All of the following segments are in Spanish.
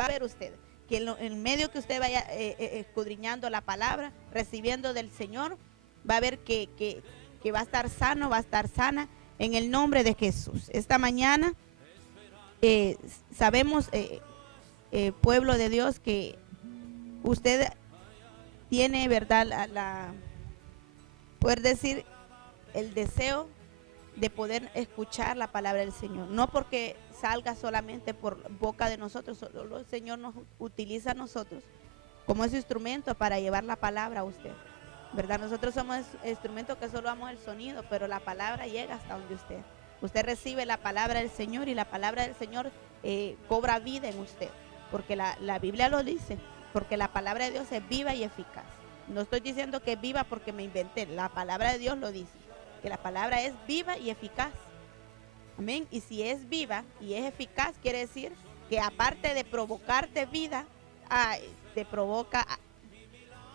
va a ver usted que en medio que usted vaya escudriñando la palabra, recibiendo del Señor, va a ver que va a estar sano, va a estar sana en el nombre de Jesús. Esta mañana sabemos, pueblo de Dios, que usted tiene, ¿verdad? Poder decir, el deseo de poder escuchar la palabra del Señor. No porque salga solamente por boca de nosotros, solo el Señor nos utiliza a nosotros como ese instrumento para llevar la palabra a usted, ¿verdad? Nosotros somos instrumentos que solo damos el sonido, pero la palabra llega hasta donde usted recibe la palabra del Señor, y la palabra del Señor cobra vida en usted, porque la Biblia lo dice, porque la palabra de Dios es viva y eficaz. No estoy diciendo que es viva porque me inventé, la palabra de Dios lo dice, que la palabra es viva y eficaz. Amén. Y si es viva y es eficaz, quiere decir que aparte de provocarte vida, te provoca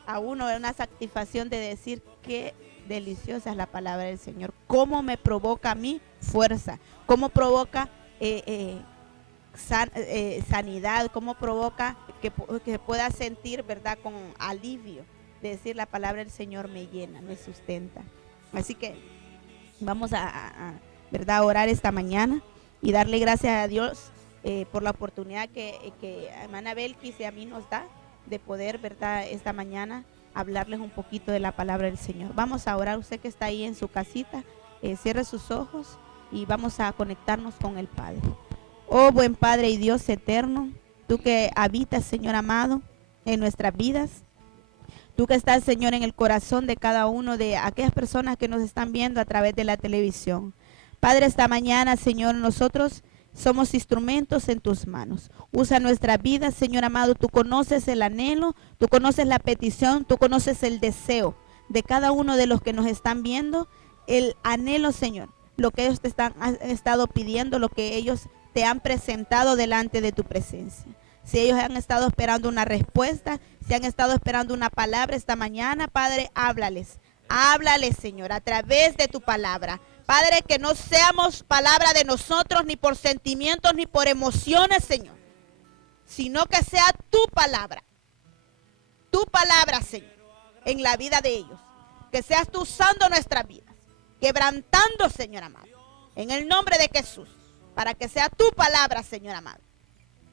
a uno una satisfacción de decir qué deliciosa es la palabra del Señor. Cómo me provoca a mí fuerza, cómo provoca sanidad, cómo provoca que pueda sentir, ¿verdad?, con alivio, de decir la palabra del Señor me llena, me sustenta. Así que vamos ¿verdad?, orar esta mañana y darle gracias a Dios por la oportunidad que hermana Belkis y a mí nos da de poder, ¿verdad?, esta mañana hablarles un poquito de la palabra del Señor. Vamos a orar. Usted que está ahí en su casita, cierre sus ojos y vamos a conectarnos con el Padre. Oh buen Padre y Dios eterno, tú que habitas, Señor amado, en nuestras vidas, tú que estás, Señor, en el corazón de cada uno de aquellas personas que nos están viendo a través de la televisión. Padre, esta mañana, Señor, nosotros somos instrumentos en tus manos. Usa nuestra vida, Señor amado. Tú conoces el anhelo, tú conoces la petición, tú conoces el deseo de cada uno de los que nos están viendo. El anhelo, Señor, lo que ellos han estado pidiendo, lo que ellos te han presentado delante de tu presencia. Si ellos han estado esperando una respuesta, si han estado esperando una palabra esta mañana, Padre, háblales. Háblales, Señor, a través de tu palabra. Padre, que no seamos palabra de nosotros, ni por sentimientos, ni por emociones, Señor, sino que sea tu palabra, Señor, en la vida de ellos. Que seas tú usando nuestras vidas, quebrantando, Señor amado, en el nombre de Jesús, para que sea tu palabra, Señor amado,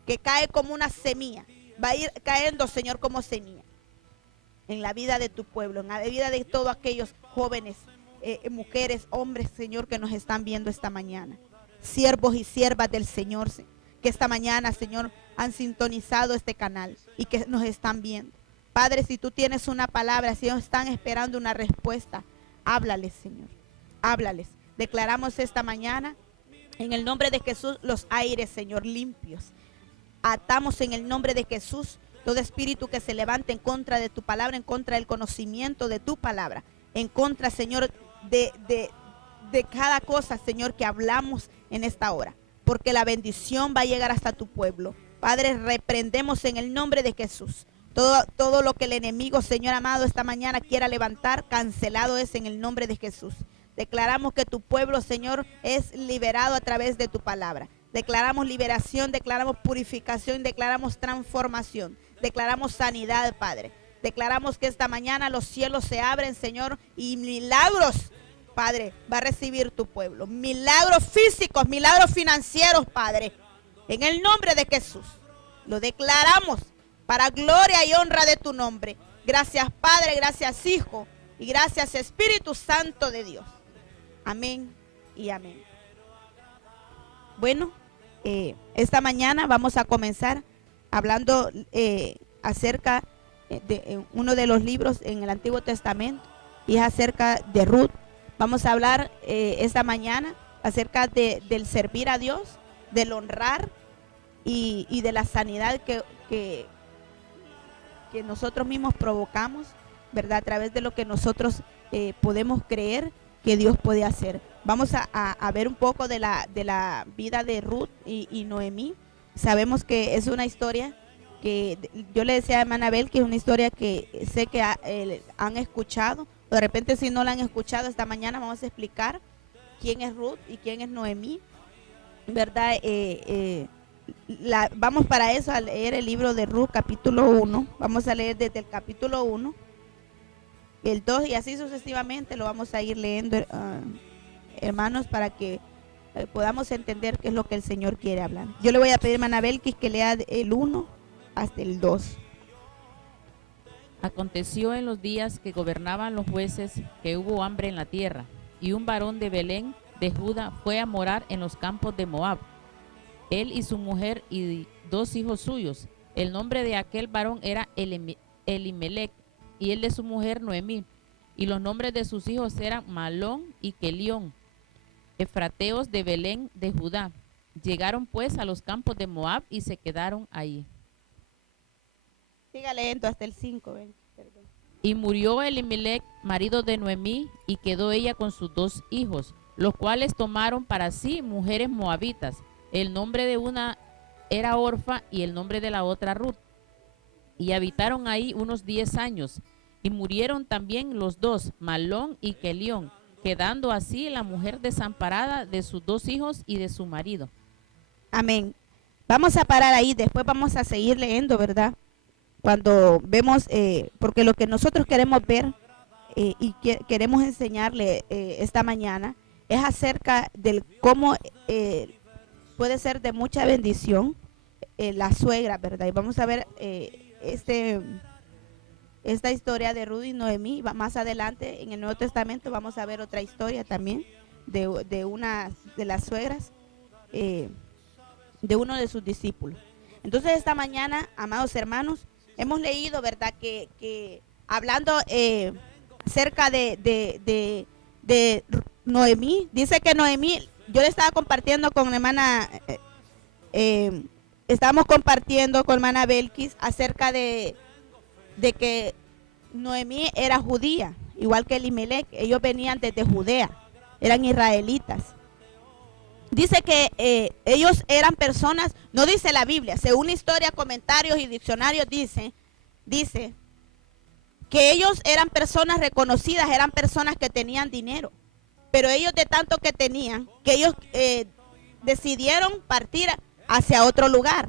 que cae como una semilla, va a ir cayendo, Señor, como semilla en la vida de tu pueblo, en la vida de todos aquellos jóvenes, mujeres, hombres, Señor, que nos están viendo esta mañana. Siervos y siervas del Señor, que esta mañana, Señor, han sintonizado este canal y que nos están viendo. Padre, si tú tienes una palabra, si ellos están esperando una respuesta, háblales, Señor, háblales. Declaramos esta mañana, en el nombre de Jesús, los aires, Señor, limpios. Atamos en el nombre de Jesús todo espíritu que se levante en contra de tu palabra, en contra del conocimiento de tu palabra, en contra, Señor, de cada cosa, Señor, que hablamos en esta hora, porque la bendición va a llegar hasta tu pueblo. Padre, reprendemos en el nombre de Jesús todo lo que el enemigo, Señor amado, esta mañana quiera levantar, cancelado es en el nombre de Jesús. Declaramos que tu pueblo, Señor, es liberado a través de tu palabra. Declaramos liberación, declaramos purificación, declaramos transformación, declaramos sanidad, Padre. Declaramos que esta mañana los cielos se abren, Señor, y milagros, Padre, va a recibir tu pueblo. Milagros físicos, milagros financieros, Padre. En el nombre de Jesús, lo declaramos para gloria y honra de tu nombre. Gracias, Padre, gracias, Hijo, y gracias, Espíritu Santo de Dios. Amén y amén. Bueno, esta mañana vamos a comenzar hablando acerca de uno de los libros en el Antiguo Testamento, y es acerca de Ruth. Vamos a hablar esta mañana acerca del servir a Dios, del honrar y de la sanidad que nosotros mismos provocamos, ¿verdad? A través de lo que nosotros podemos creer que Dios puede hacer. Vamos a ver un poco de la vida de Ruth y Noemí. Sabemos que es una historia que yo le decía a hermana Abel que es una historia que sé que han escuchado. De repente, si no la han escuchado, esta mañana vamos a explicar quién es Ruth y quién es Noemí, ¿verdad? vamos para eso a leer el libro de Ruth, capítulo 1. Vamos a leer desde el capítulo 1, el 2 y así sucesivamente lo vamos a ir leyendo, hermanos, para que podamos entender qué es lo que el Señor quiere hablar. Yo le voy a pedir a hermana Belkis que lea el 1 hasta el 2. Aconteció en los días que gobernaban los jueces que hubo hambre en la tierra, y un varón de Belén de Judá fue a morar en los campos de Moab, él y su mujer y 2 hijos suyos. El nombre de aquel varón era Elimelec, y el de su mujer Noemí, y los nombres de sus hijos eran Malón y Kelión, efrateos de Belén de Judá. Llegaron pues a los campos de Moab y se quedaron ahí. Siga leyendo hasta el 5. Perdón. Y murió Elimelec, marido de Noemí, y quedó ella con sus 2 hijos, los cuales tomaron para sí mujeres moabitas. El nombre de una era Orfa y el nombre de la otra Ruth. Y habitaron ahí unos 10 años. Y murieron también los 2, Malón y Kelión, quedando así la mujer desamparada de sus 2 hijos y de su marido. Amén. Vamos a parar ahí, después vamos a seguir leyendo, ¿verdad? Cuando vemos, porque lo que nosotros queremos ver y queremos enseñarle esta mañana es acerca del cómo puede ser de mucha bendición la suegra, ¿verdad? Y vamos a ver esta historia de Ruth y Noemí. Más adelante en el Nuevo Testamento vamos a ver otra historia también de una de las suegras de uno de sus discípulos. Entonces esta mañana, amados hermanos, hemos leído, ¿verdad? Que hablando acerca de Noemí, dice que Noemí, yo le estaba compartiendo con la hermana, estábamos compartiendo con hermana Belkis acerca de que Noemí era judía, igual que Elimelec. Ellos venían desde Judea, eran israelitas. Dice que ellos eran personas, no dice la Biblia, según historia, comentarios y diccionarios dice que ellos eran personas reconocidas, eran personas que tenían dinero, pero ellos de tanto que tenían, que ellos decidieron partir hacia otro lugar,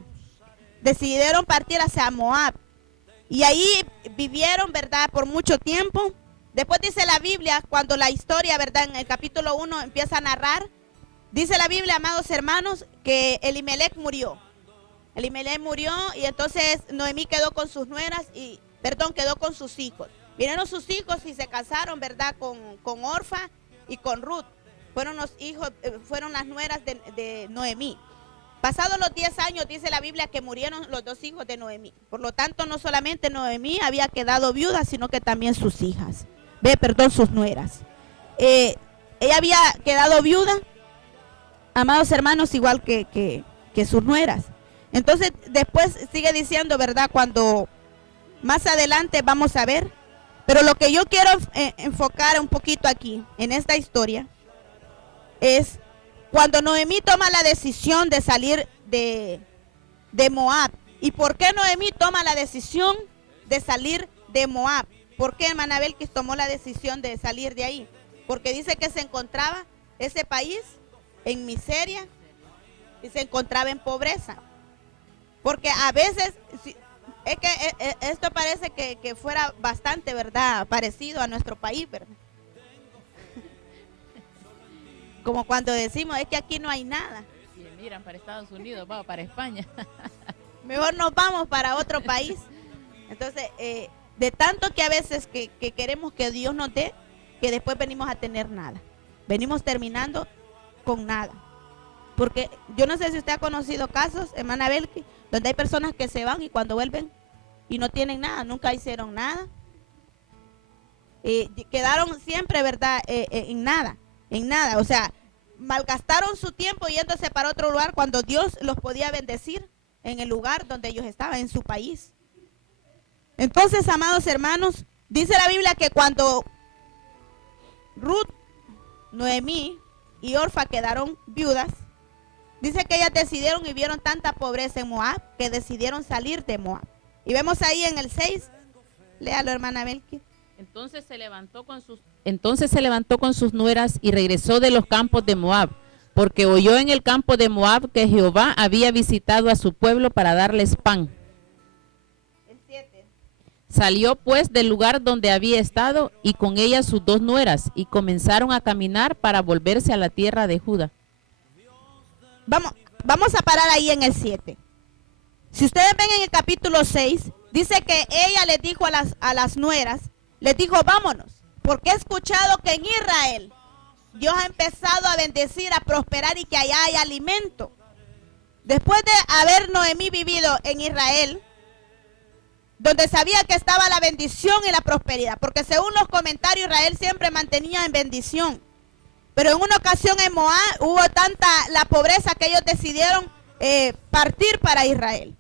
decidieron partir hacia Moab, y ahí vivieron, ¿verdad?, por mucho tiempo. Después dice la Biblia, cuando la historia, ¿verdad?, en el capítulo 1 empieza a narrar, dice la Biblia, amados hermanos, que Elimelec murió. Elimelec murió y entonces Noemí quedó con sus nueras quedó con sus hijos. Vinieron sus hijos y se casaron, ¿verdad?, con Orfa y con Ruth. Fueron los hijos, fueron las nueras de Noemí. Pasados los 10 años, dice la Biblia, que murieron los 2 hijos de Noemí. Por lo tanto, no solamente Noemí había quedado viuda, sino que también sus hijas. Sus nueras. Ella había quedado viuda, amados hermanos, igual que sus nueras. Entonces, después sigue diciendo, ¿verdad? Cuando más adelante vamos a ver. Pero lo que yo quiero enfocar un poquito aquí, en esta historia, es cuando Noemí toma la decisión de salir de Moab. ¿Y por qué Noemí toma la decisión de salir de Moab? ¿Por qué hermana Belkis tomó la decisión de salir de ahí? Porque dice que se encontraba ese país en miseria y se encontraba en pobreza. Porque a veces, es que esto parece que fuera bastante, ¿verdad?, parecido a nuestro país, ¿verdad? Como cuando decimos, es que aquí no hay nada. Y miran para Estados Unidos, vamos para España. Mejor nos vamos para otro país. Entonces, de tanto que a veces que queremos que Dios nos dé, que después venimos a tener nada. Venimos terminando con nada. Porque yo no sé si usted ha conocido casos, hermana Belkis, donde hay personas que se van y cuando vuelven y no tienen nada, nunca hicieron nada. Quedaron siempre, ¿verdad?, en nada. O sea, malgastaron su tiempo yéndose para otro lugar cuando Dios los podía bendecir en el lugar donde ellos estaban, en su país. Entonces, amados hermanos, dice la Biblia que cuando Ruth, Noemí y Orfa quedaron viudas, dice que ellas decidieron y vieron tanta pobreza en Moab que decidieron salir de Moab. Y vemos ahí en el 6, léalo, hermana Belkis. Entonces se levantó con sus nueras y regresó de los campos de Moab. porque oyó en el campo de Moab que Jehová había visitado a su pueblo para darles pan. El 7. Salió pues del lugar donde había estado y con ella sus 2 nueras y comenzaron a caminar para volverse a la tierra de Judá. Vamos a parar ahí en el 7. Si ustedes ven en el capítulo 6, dice que ella les dijo a las nueras, les dijo, vámonos, porque he escuchado que en Israel Dios ha empezado a bendecir, a prosperar y que allá hay alimento. Después de haber Noemí vivido en Israel, donde sabía que estaba la bendición y la prosperidad, porque según los comentarios Israel siempre mantenía en bendición, pero en una ocasión en Moab hubo tanta la pobreza que ellos decidieron partir para Israel.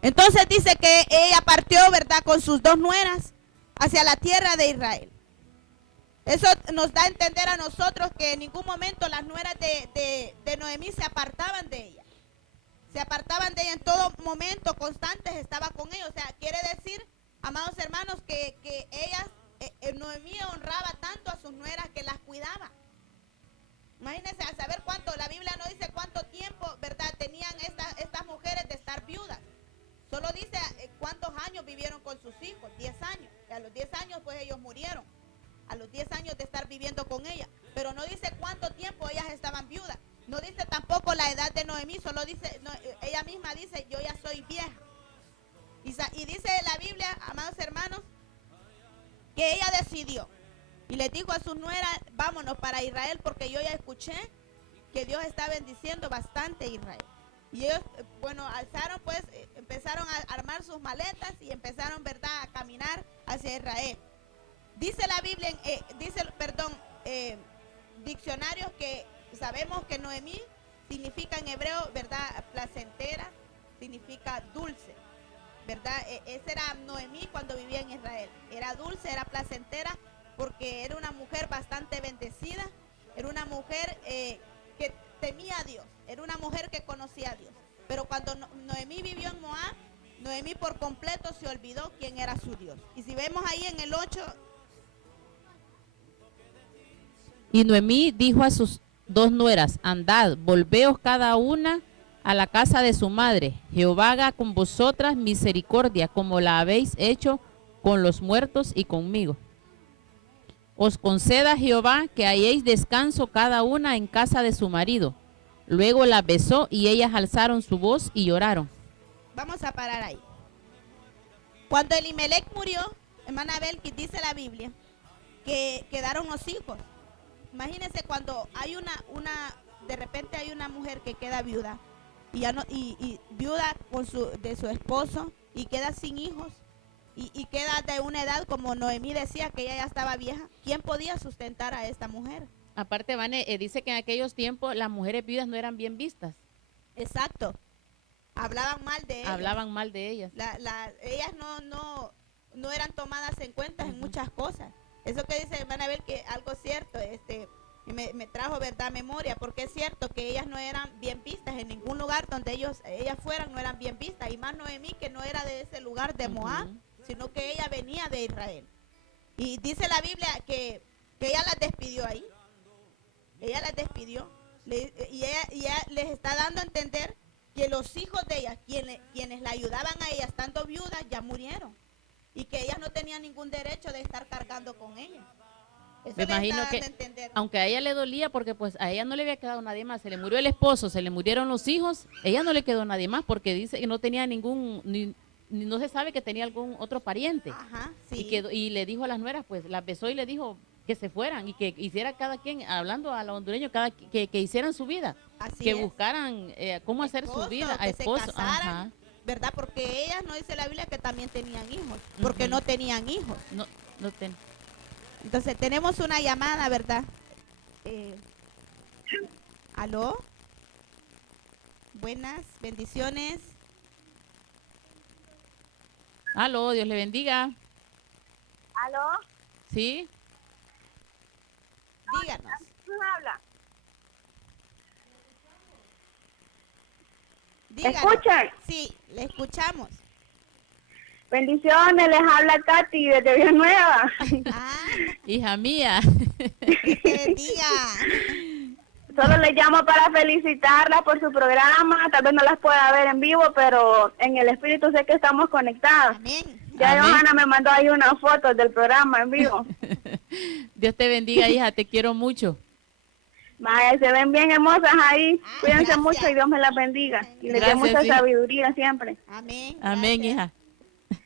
Entonces dice que ella partió, ¿verdad?, con sus 2 nueras hacia la tierra de Israel. Eso nos da a entender a nosotros que en ningún momento las nueras de Noemí se apartaban de ella. Se apartaban de ella en todo momento, constantes, estaba con ellos. O sea, quiere decir, amados hermanos, que ellas, Noemí honraba tanto a sus nueras que las cuidaba. Imagínense, a saber cuánto, la Biblia no dice cuánto tiempo, ¿verdad?, tenían estas mujeres de estar viudas. Solo dice cuántos años vivieron con sus hijos, 10 años. Y a los 10 años pues ellos murieron. A los 10 años de estar viviendo con ella. Pero no dice cuánto tiempo ellas estaban viudas. No dice tampoco la edad de Noemí, solo dice, no, ella misma dice, yo ya soy vieja. Y dice la Biblia, amados hermanos, que ella decidió. Y le dijo a sus nueras, vámonos para Israel, porque yo ya escuché que Dios está bendiciendo bastante a Israel. Y ellos, bueno, alzaron pues, empezaron a armar sus maletas y empezaron, ¿verdad?, a caminar hacia Israel. Dice la Biblia, diccionarios que sabemos que Noemí significa en hebreo, ¿verdad?, placentera, significa dulce, ¿verdad? Esa era Noemí cuando vivía en Israel. Era dulce, era placentera, porque era una mujer bastante bendecida, era una mujer que temía a Dios, era una mujer que conocía a Dios. Pero cuando Noemí vivió en Moab, Noemí por completo se olvidó quién era su Dios. Y si vemos ahí en el 8... Y Noemí dijo a sus 2 nueras, andad, volveos cada una a la casa de su madre. Jehová haga con vosotras misericordia, como la habéis hecho con los muertos y conmigo. Os conceda Jehová que halléis descanso cada una en casa de su marido. Luego la besó y ellas alzaron su voz y lloraron. Vamos a parar ahí. Cuando Elimelech murió, hermana Belkis, dice la Biblia, que quedaron los hijos. Imagínense cuando hay de repente hay una mujer que queda viuda y ya no, y viuda de su esposo y queda sin hijos y queda de una edad como Noemí decía que ella ya estaba vieja. ¿Quién podía sustentar a esta mujer? Aparte, Vane, dice que en aquellos tiempos las mujeres viudas no eran bien vistas. Exacto. Hablaban mal de ellas. Hablaban mal de ellas. Ellas no eran tomadas en cuenta en muchas cosas. Eso que dice, van a ver que algo cierto, me trajo, ¿verdad?, memoria, porque es cierto que ellas no eran bien vistas en ningún lugar donde ellas fueran, no eran bien vistas, y más Noemí, que no era de ese lugar de Moab, sino que ella venía de Israel. Y dice la Biblia que ella las despidió ahí, ella las despidió, y ella les está dando a entender que los hijos de ella, quienes la ayudaban a ella estando viudas, ya murieron. Y que ellas no tenían ningún derecho de estar cargando con ella. Eso me imagino que, aunque a ella le dolía, porque pues a ella no le había quedado nadie más, se le murió el esposo, se le murieron los hijos, ella no le quedó nadie más, porque dice que no tenía no se sabe que tenía algún otro pariente. Ajá, sí. Y le dijo a las nueras, pues las besó y le dijo que se fueran y que hiciera cada quien, hablando a los hondureños, que hicieran su vida. Así que buscaran cómo hacer su vida, a esposo. Se casaran, ajá, ¿verdad? Porque ellas, no dice la Biblia que también tenían hijos, porque no tenían hijos. Entonces tenemos una llamada, ¿verdad? ¿Aló? Buenas, bendiciones. Aló, Dios le bendiga. ¿Aló? ¿Sí? Díganos. ¿Quién habla? Díganos. ¿Escuchan? Sí, le escuchamos. Bendiciones, les habla Katy desde Villanueva. Ah, hija mía. que te bendiga. Solo le llamo para felicitarla por su programa. Tal vez no las pueda ver en vivo, pero en el espíritu sé que estamos conectadas. Amén. Ya Amén. Johanna me mandó ahí unas fotos del programa en vivo. Dios te bendiga, hija, te quiero mucho. Vaya, se ven bien hermosas ahí. Cuídense gracias. mucho y Dios me las bendiga. Y les dé Gracias, mucha sí. sabiduría siempre. Amén. Amén, gracias.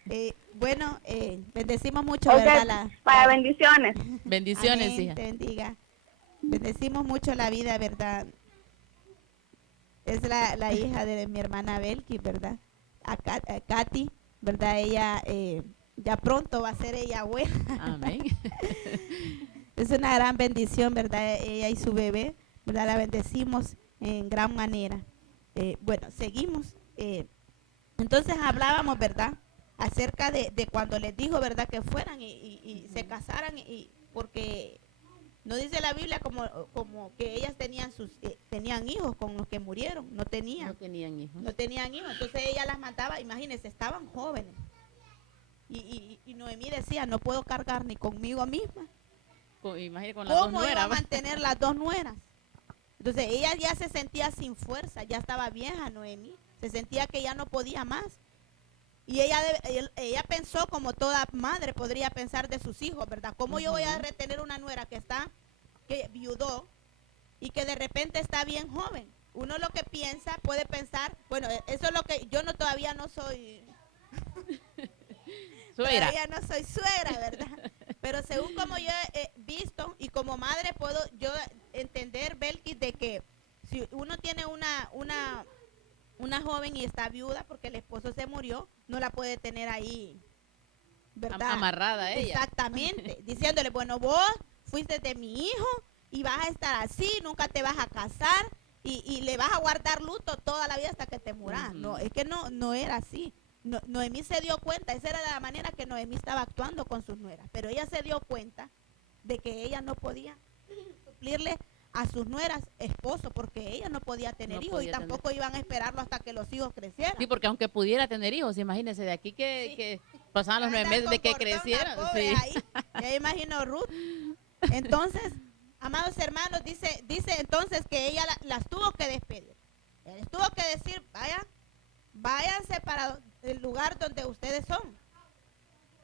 hija. Bueno, bendecimos mucho, Ok, ¿verdad? para bendiciones. Bendiciones, Amén, hija. te bendiga. Bendecimos mucho la vida, ¿verdad? Es la hija de mi hermana Belki, ¿verdad? A Katy, ¿verdad? Ella ya pronto va a ser ella abuela. Amén. Es una gran bendición, ¿verdad? Ella y su bebé, ¿verdad? La bendecimos en gran manera. Bueno, seguimos. Entonces hablábamos, ¿verdad? Acerca de cuando les dijo, ¿verdad? Que fueran y se casaran, porque no dice la Biblia como que ellas tenían hijos con los que murieron. No tenían. No tenían hijos. No tenían hijos. Entonces ella las mandaba, imagínense, estaban jóvenes. Y Noemí decía, no puedo cargar ni conmigo misma. Imagínate con las dos ¿Cómo iba a nueras. mantener las dos nueras? Entonces ella ya se sentía sin fuerza, ya estaba vieja Noemí, se sentía que ya no podía más. Y ella pensó como toda madre podría pensar de sus hijos, ¿verdad? ¿Cómo yo voy a retener una nuera que viudó y que de repente está bien joven? Uno lo que piensa, puede pensar, bueno, eso es lo que yo todavía no soy Suegra. todavía no soy suegra, ¿verdad? Pero según como yo he visto y como madre puedo yo entender, Belkis, de que si uno tiene una joven y está viuda porque el esposo se murió, no la puede tener ahí, ¿verdad? Amarrada a ella. Exactamente, diciéndole, bueno, vos fuiste de mi hijo y vas a estar así, nunca te vas a casar y le vas a guardar luto toda la vida hasta que te muras. No, es que no era así. Noemí se dio cuenta, esa era la manera que Noemí estaba actuando con sus nueras, pero ella se dio cuenta de que ella no podía suplirle a sus nueras esposo porque ella no podía tener No hijos podía y tampoco iban a esperarlo hasta que los hijos crecieran. Sí, porque aunque pudiera tener hijos, imagínense, de aquí que pasaban los 9 meses de que crecieran. Sí. Ahí, ya imagino Ruth. Entonces, amados hermanos, dice entonces que ella las tuvo que despedir. Les tuvo que decir, váyanse para el lugar donde ustedes son.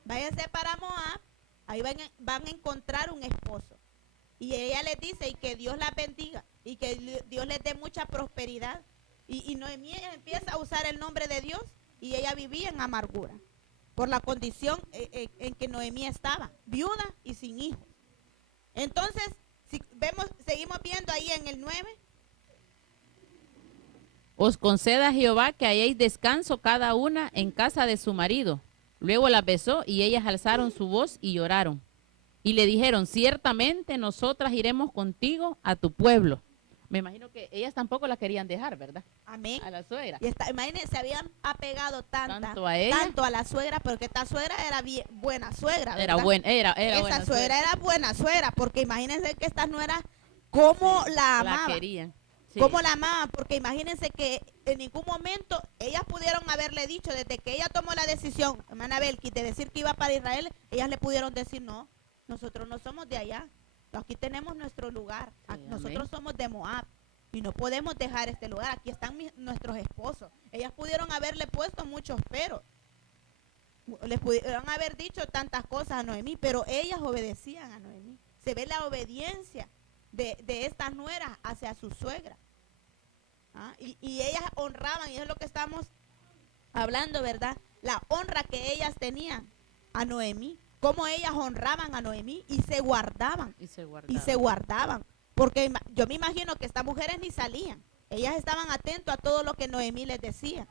Váyanse para Moab, ahí van a encontrar un esposo. Y ella les dice, y que Dios las bendiga, y que Dios les dé mucha prosperidad. Y Noemí empieza a usar el nombre de Dios, y ella vivía en amargura, por la condición en que Noemí estaba, viuda y sin hijos. Entonces, si seguimos viendo ahí en el 9. Os conceda Jehová que hayáis descanso cada una en casa de su marido. Luego las besó y ellas alzaron su voz y lloraron. Y le dijeron, ciertamente nosotras iremos contigo a tu pueblo. Me imagino que ellas tampoco la querían dejar, ¿verdad? Amén. A la suegra. Y imagínense, se habían apegado Tanto a ella. tanto a la suegra, porque esta suegra era buena suegra, ¿verdad? Era buena, era Esa buena suegra era buena suegra, porque imagínense que estas nueras, cómo la amaban. La querían. Sí. ¿Cómo la amaban? Porque imagínense que en ningún momento ellas pudieron haberle dicho, desde que ella tomó la decisión, hermana Belki, de decir que iba para Israel, ellas le pudieron decir, no, nosotros no somos de allá, aquí tenemos nuestro lugar, Sí, nosotros somos de Moab y no podemos dejar este lugar, aquí están nuestros esposos. Ellas pudieron haberle puesto muchos peros, les pudieron haber dicho tantas cosas a Noemí, pero ellas obedecían a Noemí. Se ve la obediencia de estas nueras hacia su suegra. Y ellas honraban, y es lo que estamos hablando, ¿verdad? La honra que ellas tenían a Noemí, cómo ellas honraban a Noemí y se guardaban. Y se se guardaban. Porque yo me imagino que estas mujeres ni salían. Ellas estaban atentas a todo lo que Noemí les decía,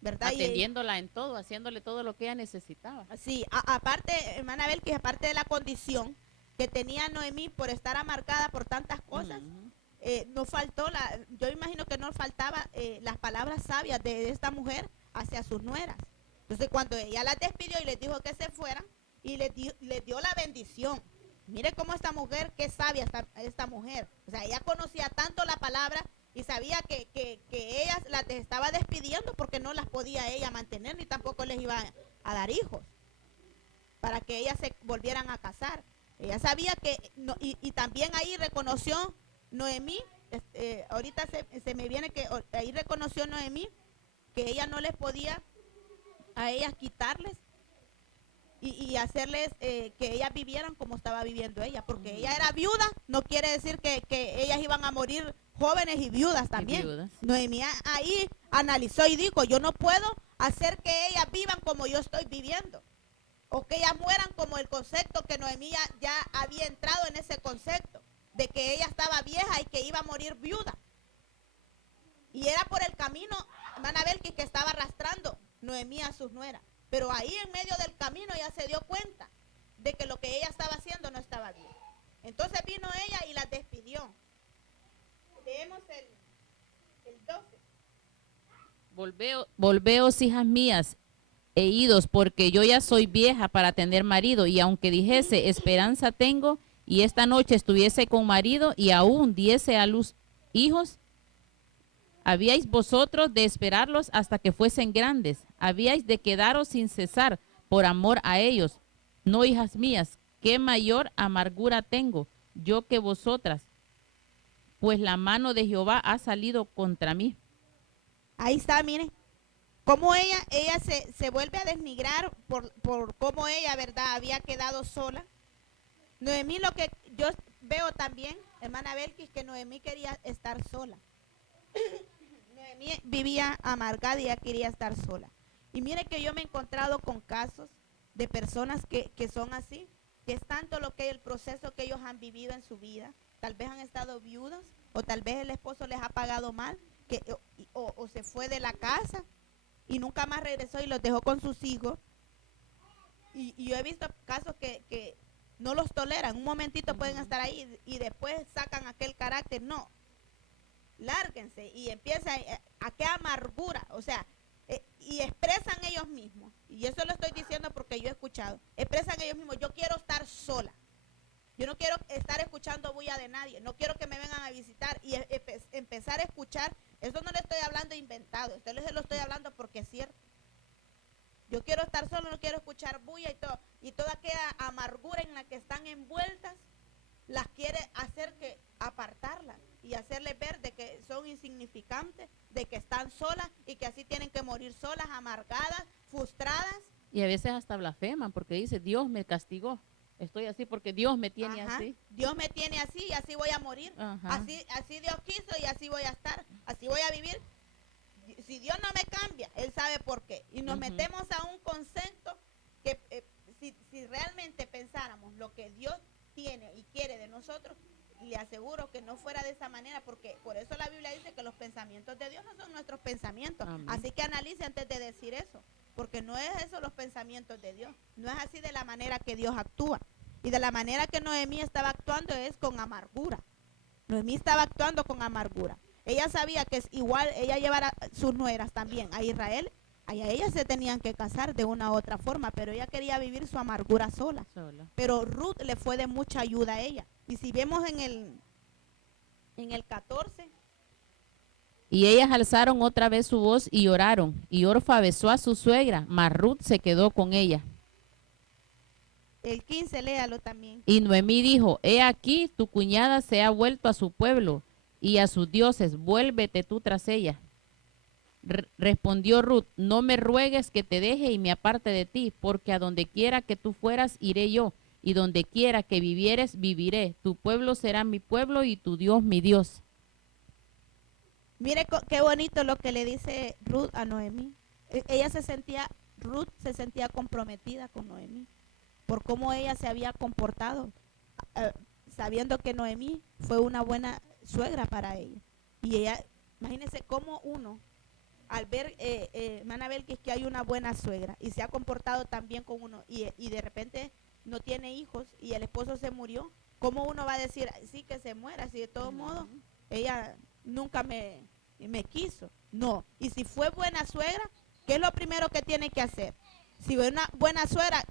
¿verdad? Atendiéndola en todo, haciéndole todo lo que ella necesitaba. Sí, aparte, hermana Belkis, aparte de la condición que tenía Noemí por estar amargada por tantas cosas, no faltó, yo imagino que no faltaba las palabras sabias de esta mujer hacia sus nueras. Entonces cuando ella las despidió y les dijo que se fueran, y les dio la bendición. Mire cómo esta mujer, qué sabia esta mujer. O sea, ella conocía tanto la palabra y sabía que ella las estaba despidiendo porque no las podía ella mantener, ni tampoco les iba a dar hijos para que ellas se volvieran a casar. Ella sabía que, y también ahí reconoció Noemí ahorita se me viene que ahí reconoció Noemí que ella no les podía a ellas quitarles y hacerles que ellas vivieran como estaba viviendo ella, porque ella era viuda, no quiere decir que ellas iban a morir jóvenes y viudas también. Noemí ahí analizó y dijo, yo no puedo hacer que ellas vivan como yo estoy viviendo, o que ellas mueran como el concepto que Noemí ya había entrado en ese concepto, de que ella estaba vieja y que iba a morir viuda. Y era por el camino, hermana Belkis, que estaba arrastrando Noemí a sus nueras. Pero ahí en medio del camino ella se dio cuenta de que lo que ella estaba haciendo no estaba bien. Entonces vino ella y las despidió. Leemos el 12. Volveos, hijas mías, e idos, porque yo ya soy vieja para tener marido, y aunque dijese, esperanza tengo, y esta noche estuviese con marido, y aún diese a luz hijos, habíais vosotros de esperarlos hasta que fuesen grandes, habíais de quedaros sin cesar por amor a ellos. No, hijas mías, qué mayor amargura tengo yo que vosotras, pues la mano de Jehová ha salido contra mí. Ahí está, miren, cómo ella se vuelve a desnigrar por cómo ella, ¿verdad?, había quedado sola. Noemí, lo que yo veo también, hermana Belkis, que Noemí quería estar sola. Noemí vivía amargada y ella quería estar sola. Y mire que yo me he encontrado con casos de personas que son así, que es tanto lo que el proceso que ellos han vivido en su vida. Tal vez han estado viudas, o tal vez el esposo les ha pagado mal, o se fue de la casa y nunca más regresó y los dejó con sus hijos. Y yo he visto casos que no los toleran. Un momentito pueden estar ahí y después sacan aquel carácter. No, lárguense y empieza a qué amargura, o sea, y expresan ellos mismos, y eso lo estoy diciendo porque yo he escuchado, expresan ellos mismos, yo quiero estar sola, yo no quiero estar escuchando bulla de nadie, no quiero que me vengan a visitar, y empezar a escuchar, eso no le estoy hablando inventado, esto les lo estoy hablando porque es cierto. Yo quiero estar solo, no quiero escuchar bulla y toda aquella amargura en la que están envueltas, las quiere hacer que apartarlas y hacerles ver de que son insignificantes, de que están solas y que así tienen que morir solas, amargadas, frustradas. Y a veces hasta blasfeman porque dice, Dios me castigó, estoy así porque Dios me tiene así. Dios me tiene así y así voy a morir. Así Dios quiso y así voy a estar, así voy a vivir. Si Dios no me cambia, Él sabe por qué. Y nos metemos a un concepto que si realmente pensáramos lo que Dios tiene y quiere de nosotros, le aseguro que no fuera de esa manera, porque por eso la Biblia dice que los pensamientos de Dios no son nuestros pensamientos. Amén. Así que analice antes de decir eso, porque no es eso los pensamientos de Dios, no es así de la manera que Dios actúa. Y de la manera que Noemí estaba actuando es con amargura. Noemí estaba actuando con amargura. Ella sabía que es igual, ella llevara sus nueras también a Israel, a ellas se tenían que casar de una u otra forma, pero ella quería vivir su amargura sola. Pero Ruth le fue de mucha ayuda a ella. Y si vemos en el 14. Y ellas alzaron otra vez su voz y lloraron. Y Orfa besó a su suegra, mas Ruth se quedó con ella. El 15, léalo también. Y Noemí dijo, he aquí, tu cuñada se ha vuelto a su pueblo y a sus dioses, vuélvete tú tras ella. Respondió Ruth, no me ruegues que te deje y me aparte de ti, porque a donde quiera que tú fueras, iré yo, y donde quiera que vivieres, viviré. Tu pueblo será mi pueblo y tu Dios mi Dios. Mire qué bonito lo que le dice Ruth a Noemí. Ruth se sentía comprometida con Noemí, por cómo ella se había comportado, sabiendo que Noemí fue una buena suegra para ella. Y ella, imagínense cómo uno, al ver, hermana Belkis, que hay una buena suegra y se ha comportado tan bien con uno y de repente no tiene hijos y el esposo se murió, ¿cómo uno va a decir, sí, que se muera, si de todos modos ella nunca me quiso? No. Y si fue buena suegra, ¿qué es lo primero que tiene que hacer? Si fue una buena suegra,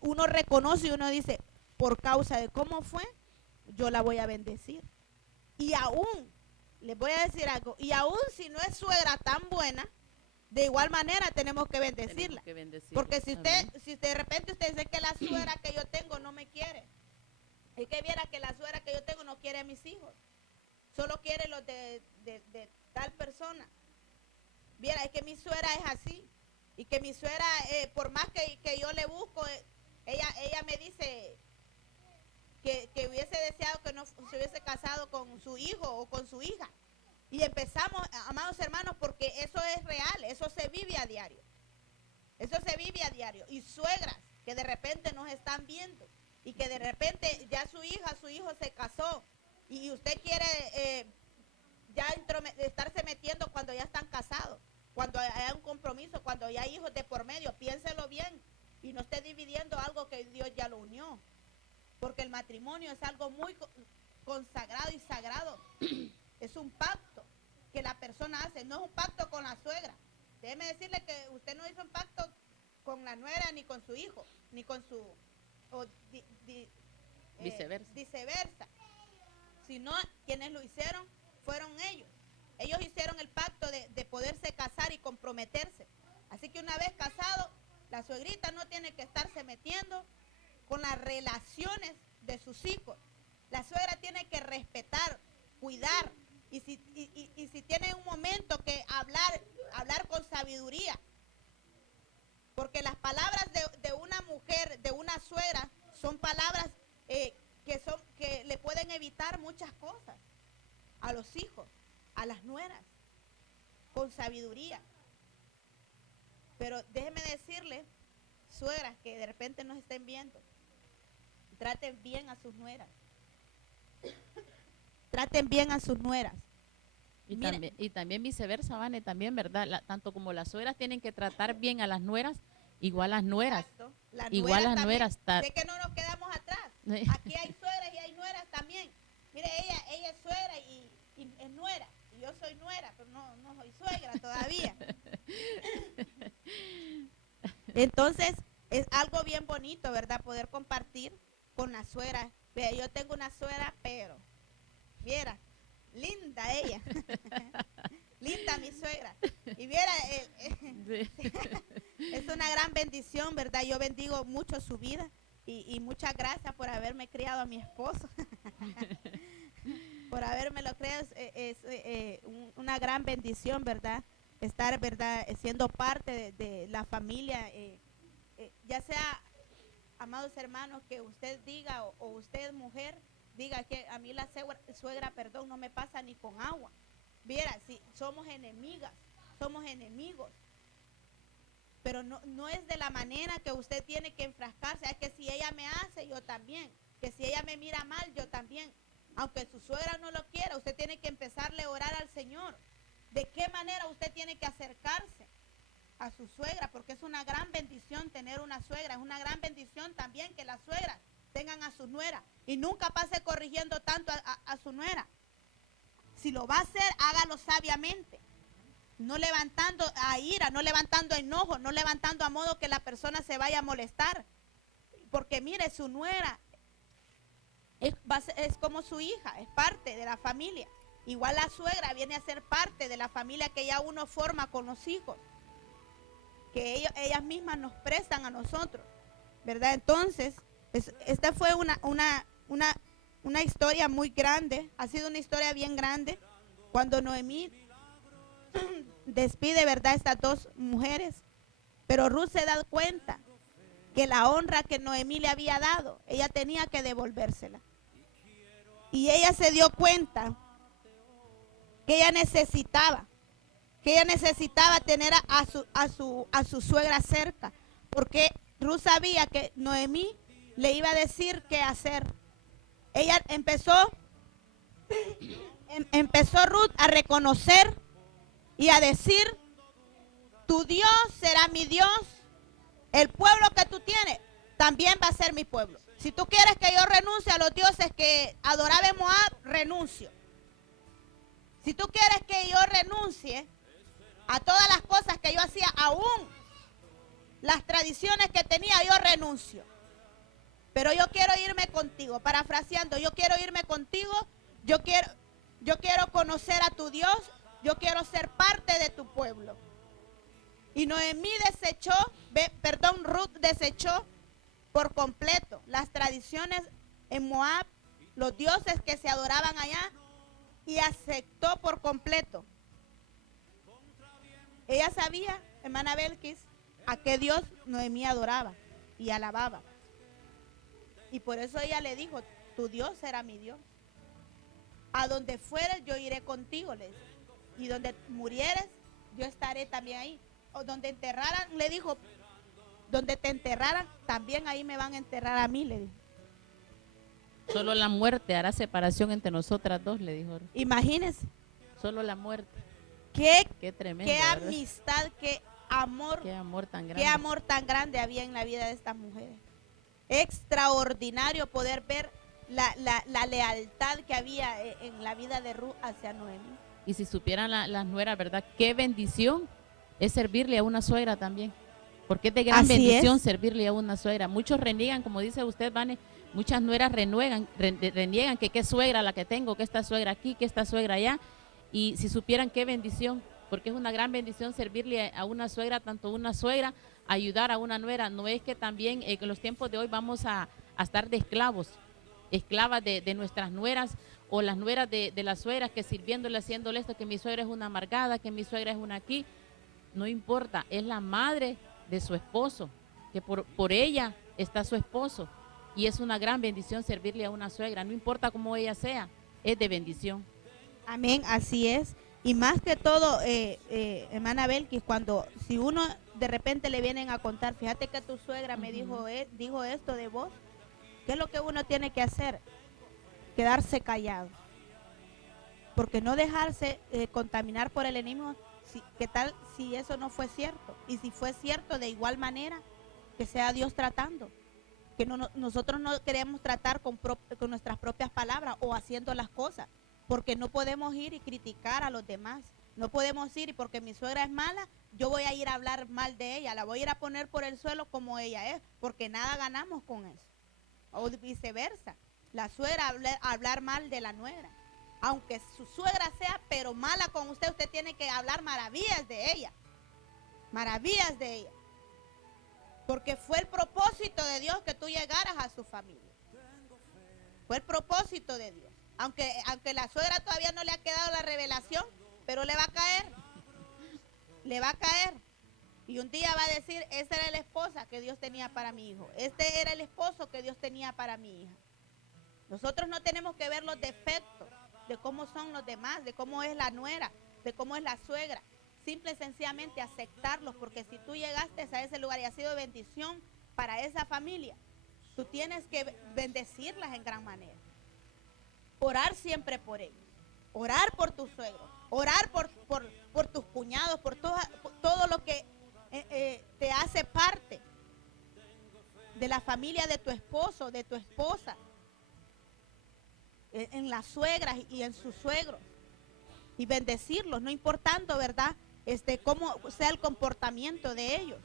uno reconoce y uno dice, por causa de cómo fue, yo la voy a bendecir. Y aún, les voy a decir algo, y aún si no es suegra tan buena, de igual manera tenemos que bendecirla. Porque si de repente usted dice que la suegra que yo tengo no me quiere, es que viera que la suegra que yo tengo no quiere a mis hijos. solo quiere los de tal persona. Viera, es que mi suegra es así. Y que mi suegra, por más que yo le busco, ella me dice que hubiese deseado que no se hubiese casado con su hijo o con su hija. Y empezamos, amados hermanos, porque eso es real, eso se vive a diario. Eso se vive a diario. Y suegras que de repente nos están viendo y que de repente ya su hija, su hijo se casó y usted quiere ya estarse metiendo cuando ya están casados, cuando hay un compromiso, cuando ya hay hijos de por medio. Piénselo bien y no esté dividiendo algo que Dios ya lo unió, porque el matrimonio es algo muy consagrado y sagrado. Es un pacto que la persona hace, no es un pacto con la suegra. Déjeme decirle que usted no hizo un pacto con la nuera ni con su hijo, ni con su viceversa, sino quienes lo hicieron fueron ellos. Ellos hicieron el pacto de poderse casar y comprometerse. Así que una vez casado, la suegrita no tiene que estarse metiendo con las relaciones de sus hijos. La suegra tiene que respetar, cuidar, y si tiene un momento que hablar con sabiduría. Porque las palabras de una mujer, de una suegra, son palabras que le pueden evitar muchas cosas a los hijos, a las nueras, con sabiduría. Pero déjeme decirle, suegras que de repente nos estén viendo, traten bien a sus nueras. Traten bien a sus nueras. Y también viceversa, Vane, también, ¿verdad? Tanto como las suegras tienen que tratar bien a las nueras, igual las nueras. Exacto. Igual las nueras. De que no nos quedamos atrás. Aquí hay suegras y hay nueras también. Mire, ella es suegra y es nuera. Y yo soy nuera, pero no soy suegra todavía. Entonces, es algo bien bonito, ¿verdad? Poder compartir con la suegra. Vea, yo tengo una suegra, pero, viera, linda ella. Linda mi suegra. Y viera, es una gran bendición, ¿verdad? Yo bendigo mucho su vida y muchas gracias por haberme criado a mi esposo. Por haberme lo criado, es una gran bendición, ¿verdad? Estar, ¿verdad? Siendo parte de la familia, ya sea, amados hermanos, que usted diga o usted mujer diga que a mí la suegra, perdón, no me pasa ni con agua. Viera, si somos enemigas, somos enemigos, pero no es de la manera que usted tiene que enfrascarse. Es que si ella me hace, yo también, que si ella me mira mal, yo también. Aunque su suegra no lo quiera, usted tiene que empezarle a orar al Señor. ¿De qué manera usted tiene que acercarse a su suegra? Porque es una gran bendición tener una suegra. Es una gran bendición también que las suegras tengan a su nuera. Y nunca pase corrigiendo tanto a su nuera. Si lo va a hacer, hágalo sabiamente. No levantando a ira, no levantando a enojo, no levantando a modo que la persona se vaya a molestar. Porque mire, su nuera es como su hija, es parte de la familia. Igual la suegra viene a ser parte de la familia que ya uno forma con los hijos, que ellas mismas nos prestan a nosotros, ¿verdad? Entonces, esta fue una historia muy grande, ha sido una historia bien grande, cuando Noemí despide, ¿verdad?, estas dos mujeres, pero Ruth se da cuenta que la honra que Noemí le había dado, ella tenía que devolvérsela. Y ella se dio cuenta que ella necesitaba tener a su suegra cerca, porque Ruth sabía que Noemí le iba a decir qué hacer. Ella empezó Ruth a reconocer y a decir: tu Dios será mi Dios, el pueblo que tú tienes también va a ser mi pueblo. Si tú quieres que yo renuncie a los dioses que adoraba en Moab, renuncio. Si tú quieres que yo renuncie a todas las cosas que yo hacía, aún las tradiciones que tenía, yo renuncio. Pero yo quiero irme contigo, parafraseando, yo quiero irme contigo, yo quiero conocer a tu Dios, yo quiero ser parte de tu pueblo. Y Noemí Ruth desechó por completo las tradiciones en Moab, los dioses que se adoraban allá, y aceptó por completo. Ella sabía, hermana Belkis, a qué Dios Noemí adoraba y alababa. Y por eso ella le dijo, tu Dios será mi Dios. A donde fueres yo iré contigo, le dijo. Y donde murieres, yo estaré también ahí. O donde enterraran, le dijo, donde te enterraran, también ahí me van a enterrar a mí, le dijo. Solo la muerte hará separación entre nosotras dos, le dijo. Imagínense. Solo la muerte. Qué tremendo. qué ¿verdad? amistad, qué amor tan grande. qué amor tan grande había en la vida de estas mujeres. Extraordinario poder ver la lealtad que había en la vida de Ruth hacia Noemí. Y si supieran las nueras, ¿verdad? Qué bendición es servirle a una suegra también. Porque es de gran bendición servirle a una suegra. Muchos reniegan, como dice usted, Vane, muchas nueras reniegan que qué suegra la que tengo, que esta suegra aquí, que esta suegra allá. Y si supieran qué bendición, porque es una gran bendición servirle a una suegra, tanto una suegra, ayudar a una nuera. No es que también en los tiempos de hoy vamos a estar de esclavas de nuestras nueras, o las nueras de las suegras que sirviéndole, haciéndole esto, que mi suegra es una amargada, que mi suegra es una aquí. No importa, es la madre de su esposo, que por ella está su esposo, y es una gran bendición servirle a una suegra, no importa cómo ella sea, es de bendición. Amén, así es. Y más que todo, hermana Belkis, si uno de repente le vienen a contar, fíjate que tu suegra me dijo esto de vos, ¿qué es lo que uno tiene que hacer? Quedarse callado. Porque no dejarse contaminar por el enemigo. ¿Qué tal si eso no fue cierto? Y si fue cierto, de igual manera, que sea Dios tratando. Que nosotros no queremos tratar con nuestras propias palabras o haciendo las cosas. Porque no podemos ir y criticar a los demás. No podemos ir y porque mi suegra es mala, yo voy a ir a hablar mal de ella. La voy a ir a poner por el suelo como ella es. Porque nada ganamos con eso. O viceversa. La suegra hablar mal de la nuera. Aunque su suegra sea pero mala con usted, usted tiene que hablar maravillas de ella. Maravillas de ella. Porque fue el propósito de Dios que tú llegaras a su familia. Fue el propósito de Dios. Aunque la suegra todavía no le ha quedado la revelación, pero le va a caer. Le va a caer. Y un día va a decir, esa era la esposa que Dios tenía para mi hijo. Este era el esposo que Dios tenía para mi hija. Nosotros no tenemos que ver los defectos de cómo son los demás, de cómo es la nuera, de cómo es la suegra. Simple y sencillamente aceptarlos, porque si tú llegaste a ese lugar y ha sido bendición para esa familia, tú tienes que bendecirlas en gran manera. Orar siempre por ellos, orar por tus suegros, orar por tus cuñados, por todo lo que te hace parte de la familia de tu esposo, de tu esposa, en las suegras y en sus suegros, y bendecirlos, no importando, ¿verdad? Cómo sea el comportamiento de ellos.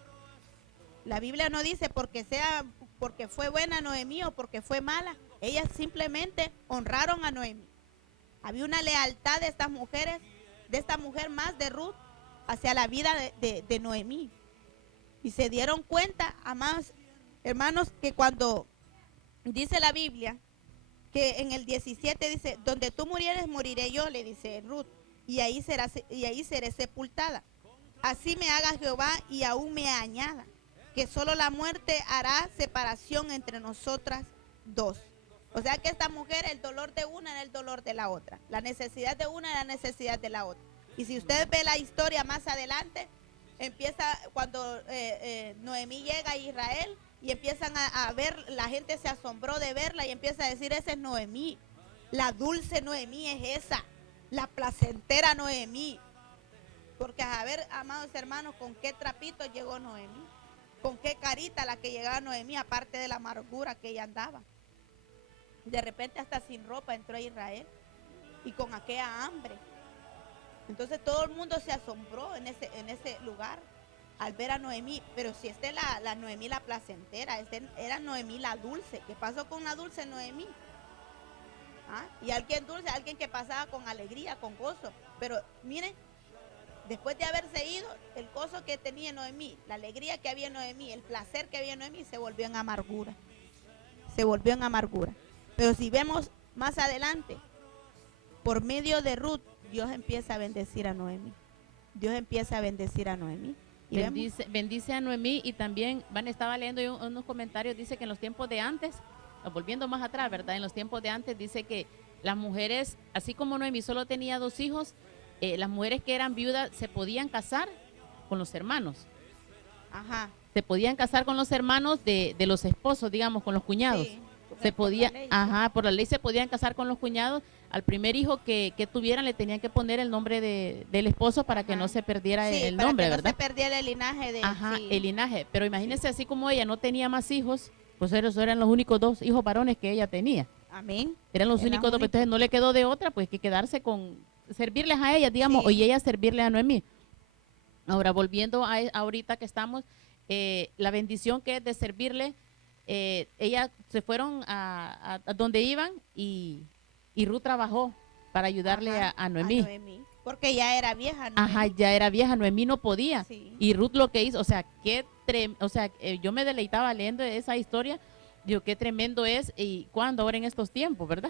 La Biblia no dice porque fue buena Noemí o porque fue mala. Ellas simplemente honraron a Noemí. Había una lealtad de estas mujeres, de esta mujer más de Ruth, hacia la vida de Noemí. Y se dieron cuenta, amados hermanos, que cuando dice la Biblia, que en el 17 dice, donde tú murieres, moriré yo, le dice Ruth, y ahí seré sepultada. Así me haga Jehová y aún me añada, que solo la muerte hará separación entre nosotras dos. O sea que esta mujer, el dolor de una era el dolor de la otra. La necesidad de una era la necesidad de la otra. Y si usted ve la historia más adelante, empieza cuando Noemí llega a Israel y empiezan a ver, la gente se asombró de verla y empieza a decir, esa es Noemí. La dulce Noemí es esa. La placentera Noemí. Porque a ver, amados hermanos, con qué trapito llegó Noemí. Con qué carita la que llegaba Noemí, aparte de la amargura que ella andaba. De repente hasta sin ropa entró a Israel y con aquella hambre. Entonces todo el mundo se asombró en ese lugar al ver a Noemí. Pero si esta es la Noemí la placentera, era Noemí la dulce. ¿Qué pasó con la dulce Noemí? ¿Ah? Y alguien dulce, alguien que pasaba con alegría, con gozo. Pero miren, después de haberse ido, el gozo que tenía Noemí, la alegría que había en Noemí, el placer que había en Noemí, se volvió en amargura. Se volvió en amargura. Pero si vemos más adelante, por medio de Ruth, Dios empieza a bendecir a Noemí. Dios empieza a bendecir a Noemí. Y Bendice a Noemí. Y también, estaba leyendo yo unos comentarios, dice que en los tiempos de antes, volviendo más atrás, ¿verdad? En los tiempos de antes dice que las mujeres, así como Noemí solo tenía 2 hijos, las mujeres que eran viudas se podían casar con los hermanos. Ajá. Se podían casar con los hermanos de los esposos, digamos, con los cuñados. Sí, Se podía, por la ley se podían casar con los cuñados. Al primer hijo que tuvieran le tenían que poner el nombre del esposo para que no se perdiera el nombre, ¿verdad? No se perdiera el linaje de el linaje. Pero imagínense, así como ella no tenía más hijos, pues esos eran los únicos 2 hijos varones que ella tenía. Amén. Eran los únicos 2, entonces no le quedó de otra, pues que quedarse con, servirles a ellas, digamos, y ella servirle a Noemí. Ahora, volviendo a ahorita que estamos, la bendición que es de servirle, ellas se fueron a donde iban y Ruth trabajó para ayudarle a Noemí. Porque ya era vieja. Noemí. Ya era vieja, Noemí no podía. Sí. Y Ruth lo que hizo, o sea, yo me deleitaba leyendo esa historia. Digo, qué tremendo es y cuándo ahora en estos tiempos, ¿verdad?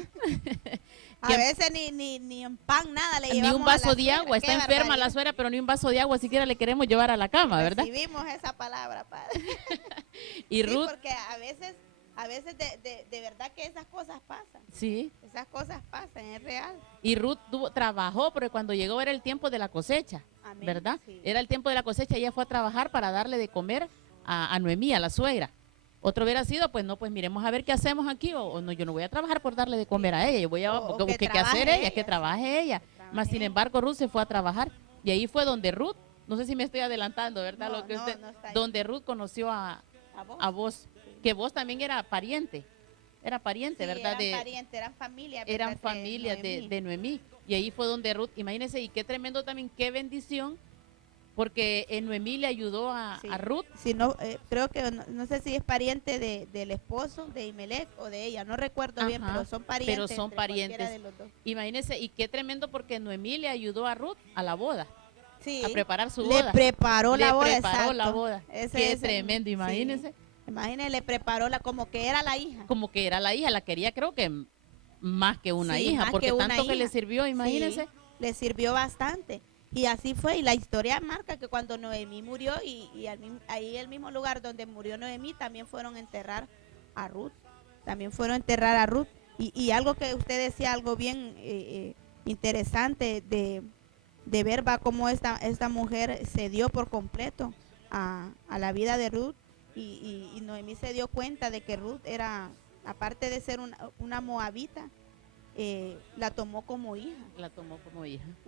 A veces ni un pan, nada le llevamos. Ni un vaso a la de suegra. agua, está enferma la suegra, pero ni un vaso de agua siquiera le queremos llevar a la cama, ¿verdad? Recibimos esa palabra, padre. Y Ruth, porque a veces de verdad que esas cosas pasan. Sí. Esas cosas pasan, es real. Y Ruth trabajó, porque cuando llegó era el tiempo de la cosecha, Amén, ¿verdad? sí. Era el tiempo de la cosecha, ella fue a trabajar para darle de comer a Noemí, a la suegra. Otro hubiera sido, pues no, pues miremos a ver qué hacemos aquí, o no, yo no voy a trabajar por darle de comer a ella, yo voy a buscar qué hacer ella, que trabaje ella. Más sin embargo, Ruth se fue a trabajar, y ahí fue donde Ruth, no sé si me estoy adelantando, ¿verdad? No, Lo que no, usted, no está ahí. donde Ruth conoció a vos, que vos también era pariente, ¿verdad? Eran familia. Eran familias de Noemí, y ahí fue donde Ruth, imagínense, y qué tremendo también, qué bendición, porque Noemí le ayudó a Ruth. Sí, no, creo que no sé si es pariente del esposo de Imelec o de ella, no recuerdo bien, pero son parientes. Pero son parientes. De los dos. Imagínense, y qué tremendo porque Noemí le ayudó a Ruth a la boda. Sí, a preparar su boda. Le preparó la boda. Preparó la boda. Qué es tremendo, imagínense. Sí. Imagínense, le preparó como que era la hija. Como que era la hija, la quería creo que más que una hija, porque tanto que le sirvió, imagínense. Sí, le sirvió bastante. Y así fue, y la historia marca que cuando Noemí murió, y ahí el mismo lugar donde murió Noemí, también fueron a enterrar a Ruth. Y algo que usted decía, algo bien interesante de ver, va cómo esta mujer se dio por completo a la vida de Ruth, y Noemí se dio cuenta de que Ruth era, aparte de ser una moabita, la tomó como hija. La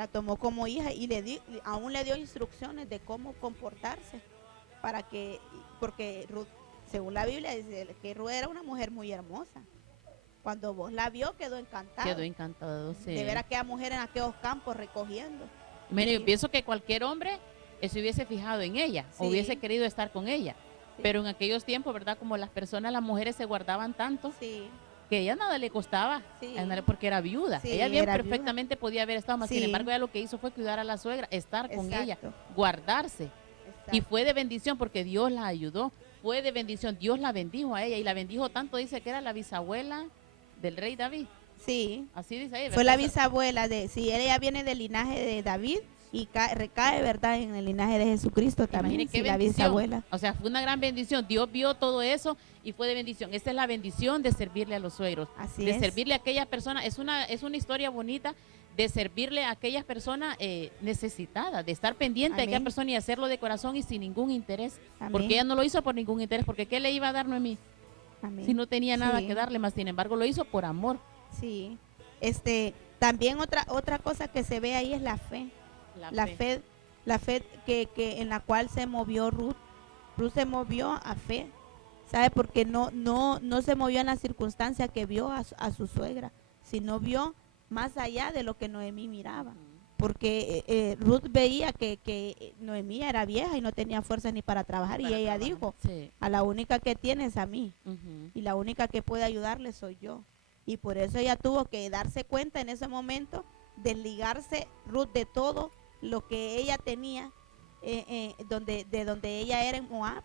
tomó como hija y aún le dio instrucciones de cómo comportarse porque Ruth, según la Biblia, dice que Ruth era una mujer muy hermosa. Cuando vos la vio, quedó encantado. Sí. De ver a aquella mujer en aquellos campos recogiendo. Mire, yo pienso que cualquier hombre se hubiese fijado en ella, o hubiese querido estar con ella. Sí. Pero en aquellos tiempos, ¿verdad? Como las mujeres se guardaban tanto. Sí. Que ella nada le costaba, porque era viuda. Ella bien perfectamente podía haber estado más, sin embargo ella lo que hizo fue cuidar a la suegra, estar con ella, guardarse. Y fue de bendición porque Dios la ayudó, fue de bendición, Dios la bendijo a ella, y la bendijo tanto, dice que era la bisabuela del rey David. Sí. Así dice ahí, ¿verdad? Fue la bisabuela ella viene del linaje de David, y recae, ¿verdad?, en el linaje de Jesucristo también. Imagínate qué la bisabuela. O sea, fue una gran bendición. Dios vio todo eso y fue de bendición. Esa es la bendición de servirle a los suegros. Así de servirle a aquellas personas. Es una historia bonita de servirle a aquellas personas necesitadas, de estar pendiente de aquella persona y hacerlo de corazón y sin ningún interés. Amén. Porque ella no lo hizo por ningún interés. Porque ¿qué le iba a dar Noemí? Amén. Si no tenía nada que darle más, sin embargo lo hizo por amor. Sí. También otra cosa que se ve ahí es la fe. La fe que en la cual se movió Ruth. Ruth se movió a fe, ¿sabe? Porque no se movió en la circunstancia que vio a su suegra, sino vio más allá de lo que Noemí miraba. Porque Ruth veía que Noemí era vieja y no tenía fuerza ni para trabajar, y ella dijo, a la única que tiene es a mí, y la única que puede ayudarle soy yo. Y por eso ella tuvo que darse cuenta en ese momento, desligarse Ruth de todo lo que ella tenía, de donde ella era en Moab,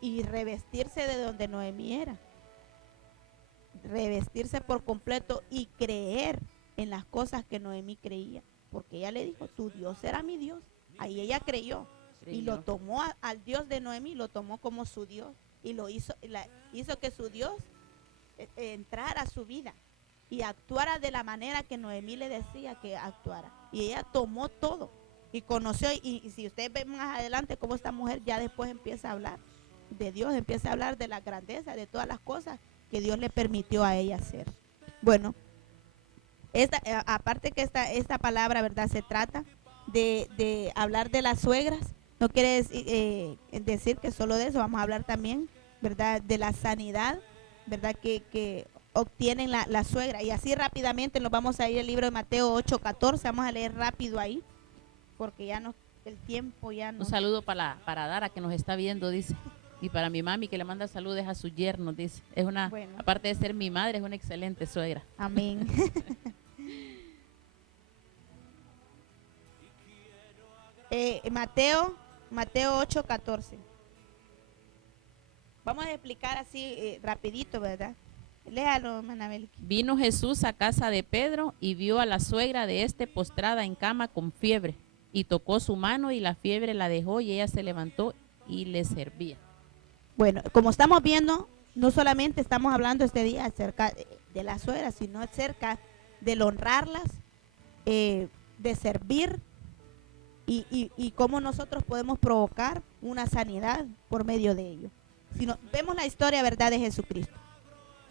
y revestirse de donde Noemí era. Revestirse por completo y creer en las cosas que Noemí creía, porque ella le dijo, tu Dios será mi Dios. Ahí ella creyó y lo tomó al Dios de Noemí, lo tomó como su Dios y lo hizo, hizo que su Dios entrara a su vida y actuara de la manera que Noemí le decía que actuara. Y ella tomó todo y conoció, y si ustedes ven más adelante cómo esta mujer ya después empieza a hablar de Dios, empieza a hablar de la grandeza, de todas las cosas que Dios le permitió a ella hacer. Bueno, aparte que esta palabra, ¿verdad? Se trata de hablar de las suegras. No quiere decir que solo de eso, vamos a hablar también, ¿verdad? De la sanidad, ¿verdad? Que obtienen la suegra. Y así rápidamente nos vamos a ir al libro de Mateo 8:14, vamos a leer rápido ahí, porque ya no, el tiempo ya no. Un saludo para Dara, que nos está viendo, dice. Y para mi mami, que le manda saludos a su yerno, dice. Es una, bueno, aparte de ser mi madre, es una excelente suegra. Amén. Mateo 8:14. Vamos a explicar así rapidito, ¿verdad? Léalo, hermana Belki. Vino Jesús a casa de Pedro y vio a la suegra de este postrada en cama con fiebre. Y tocó su mano y la fiebre la dejó y ella se levantó y le servía. Bueno, como estamos viendo, no solamente estamos hablando este día acerca de la suegra, sino acerca del honrarlas, de servir y cómo nosotros podemos provocar una sanidad por medio de ello. Si no, vemos la historia, ¿verdad?, de Jesucristo.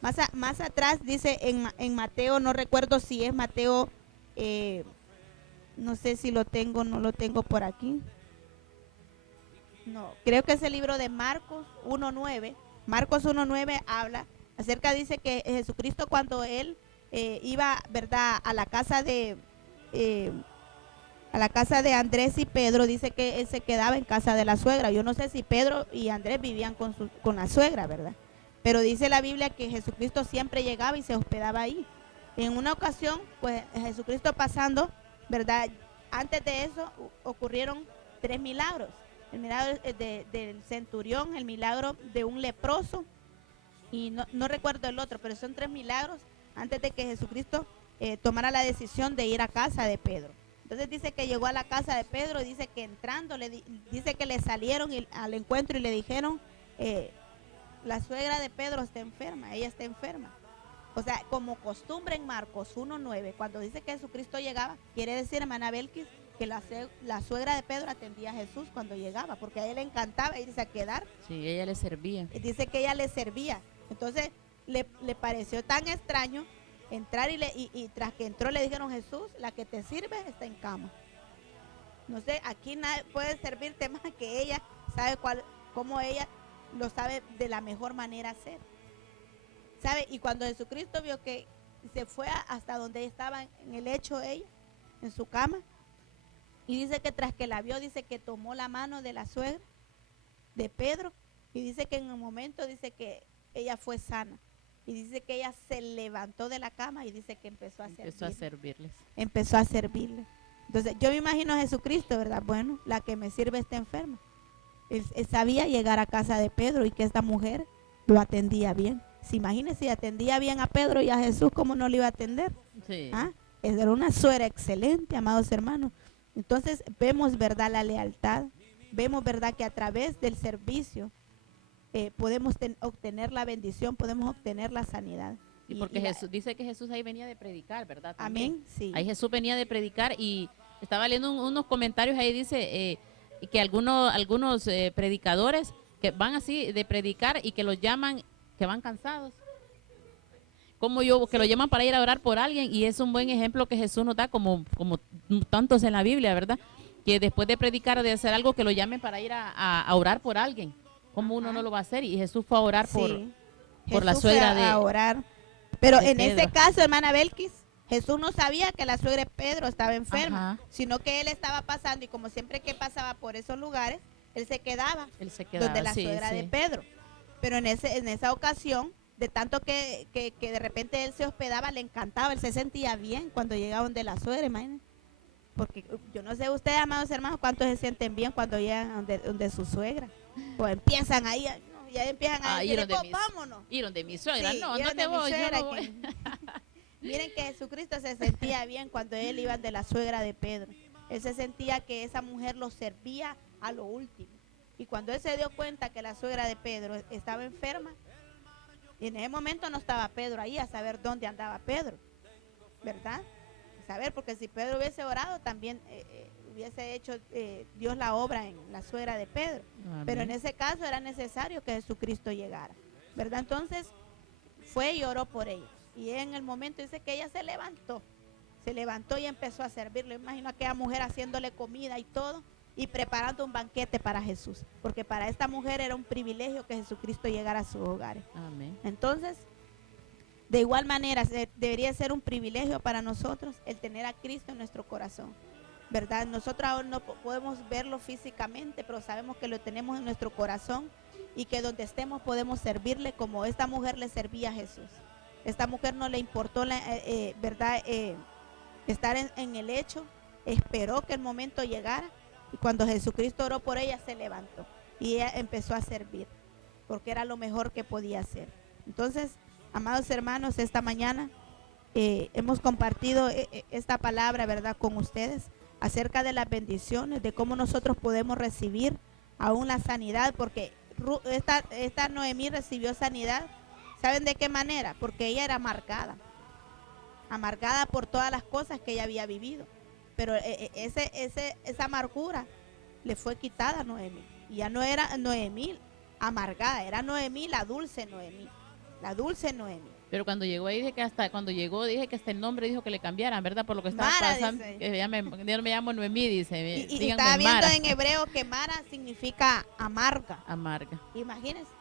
Más atrás dice en Mateo, no recuerdo si es Mateo, no sé si lo tengo, no lo tengo por aquí. No, creo que es el libro de Marcos 1:9. Marcos 1:9 habla acerca, dice que Jesucristo cuando él iba, ¿verdad?, a la casa de Andrés y Pedro, dice que él se quedaba en casa de la suegra. Yo no sé si Pedro y Andrés vivían con la suegra, ¿verdad? Pero dice la Biblia que Jesucristo siempre llegaba y se hospedaba ahí. En una ocasión, pues Jesucristo pasando, ¿verdad? Antes de eso ocurrieron 3 milagros. El milagro del centurión, el milagro de un leproso, y no recuerdo el otro, pero son 3 milagros antes de que Jesucristo tomara la decisión de ir a casa de Pedro. Entonces dice que llegó a la casa de Pedro y dice que entrando, dice que le salieron al encuentro y le dijeron, la suegra de Pedro está enferma, ella está enferma. O sea, como costumbre en Marcos 1:9, cuando dice que Jesucristo llegaba, quiere decir, hermana Belkis, que la suegra de Pedro atendía a Jesús cuando llegaba, porque a él le encantaba irse a quedar. Sí, ella le servía. Dice que ella le servía. Entonces le pareció tan extraño entrar y tras que entró le dijeron, Jesús, la que te sirve está en cama. No sé, aquí nadie puede servirte más que ella, sabe cómo ella lo sabe de la mejor manera hacer. ¿Sabe? Y cuando Jesucristo vio que se fue hasta donde estaba en el lecho ella, en su cama, y dice que tras que la vio, dice que tomó la mano de la suegra de Pedro, y dice que en un momento dice que ella fue sana. Y dice que ella se levantó de la cama y dice que empezó a servirles. Empezó a servirles. Entonces yo me imagino a Jesucristo, ¿verdad? Bueno, la que me sirve está enferma. Él sabía llegar a casa de Pedro y que esta mujer lo atendía bien. ¿Se imagina si atendía bien a Pedro y a Jesús, cómo no lo iba a atender? Sí. ¿Ah? Era una suegra excelente, amados hermanos. Entonces vemos, ¿verdad?, la lealtad. Vemos, ¿verdad?, que a través del servicio podemos obtener la bendición, podemos obtener la sanidad. Y porque Jesús dice que Jesús ahí venía de predicar, ¿verdad? También. Amén, sí. Ahí Jesús venía de predicar y estaba leyendo unos comentarios ahí, dice que algunos predicadores que van así de predicar y que los llaman, que van cansados. Que lo llaman para ir a orar por alguien, y es un buen ejemplo que Jesús nos da, como tantos en la Biblia, ¿verdad? Que después de predicar o de hacer algo, que lo llamen para ir a orar por alguien. ¿Cómo uno no lo va a hacer? Y Jesús fue a orar por la suegra a orar. Pero en este caso, hermana Belkis, Jesús no sabía que la suegra de Pedro estaba enferma, sino que él estaba pasando, y como siempre que pasaba por esos lugares, él se quedaba donde la suegra de Pedro. Pero en esa ocasión, de tanto que de repente él se hospedaba, le encantaba, él se sentía bien cuando llegaba donde la suegra, imagínense. Porque yo no sé ustedes, amados hermanos, cuántos se sienten bien cuando llegan donde su suegra. Pues empiezan ahí, ya empiezan a decir, vámonos. Ir donde mi suegra, sí, no te voy, yo no voy. Miren que Jesucristo se sentía bien cuando él iba de la suegra de Pedro. Él se sentía que esa mujer lo servía a lo último. Y cuando él se dio cuenta que la suegra de Pedro estaba enferma, en ese momento no estaba Pedro ahí a saber dónde andaba Pedro, ¿verdad? Saber, porque si Pedro hubiese orado, también hubiese hecho Dios la obra en la suegra de Pedro. Amén. Pero en ese caso era necesario que Jesucristo llegara, ¿verdad? Entonces fue y oró por ellos. Y en el momento dice que ella se levantó y empezó a servirle. Imagino a aquella mujer haciéndole comida y todo y preparando un banquete para Jesús, porque para esta mujer era un privilegio que Jesucristo llegara a sus hogares. Amén. Entonces, de igual manera, debería ser un privilegio para nosotros el tener a Cristo en nuestro corazón, ¿verdad? Nosotros aún no podemos verlo físicamente, pero sabemos que lo tenemos en nuestro corazón y que donde estemos podemos servirle como esta mujer le servía a Jesús. Esta mujer no le importó, ¿verdad? Estar en el hecho, esperó que el momento llegara y cuando Jesucristo oró por ella se levantó y ella empezó a servir porque era lo mejor que podía hacer. Entonces, amados hermanos, esta mañana hemos compartido esta palabra, ¿verdad?, con ustedes acerca de las bendiciones, de cómo nosotros podemos recibir aún la sanidad, porque esta Noemí recibió sanidad. ¿Saben de qué manera? Porque ella era amargada por todas las cosas que ella había vivido. Pero esa amargura le fue quitada a Noemí. Y ya no era Noemí amargada, era Noemí, la dulce Noemí. La dulce Noemí. Pero cuando llegó ahí, dije que hasta el nombre dijo que le cambiaran, ¿verdad? Por lo que estaba Mara, pasando. dice. Que yo me llamo Noemí, dice. Y Díganme estaba viendo Mara. en hebreo que Mara significa amarga. Amarga. Imagínense.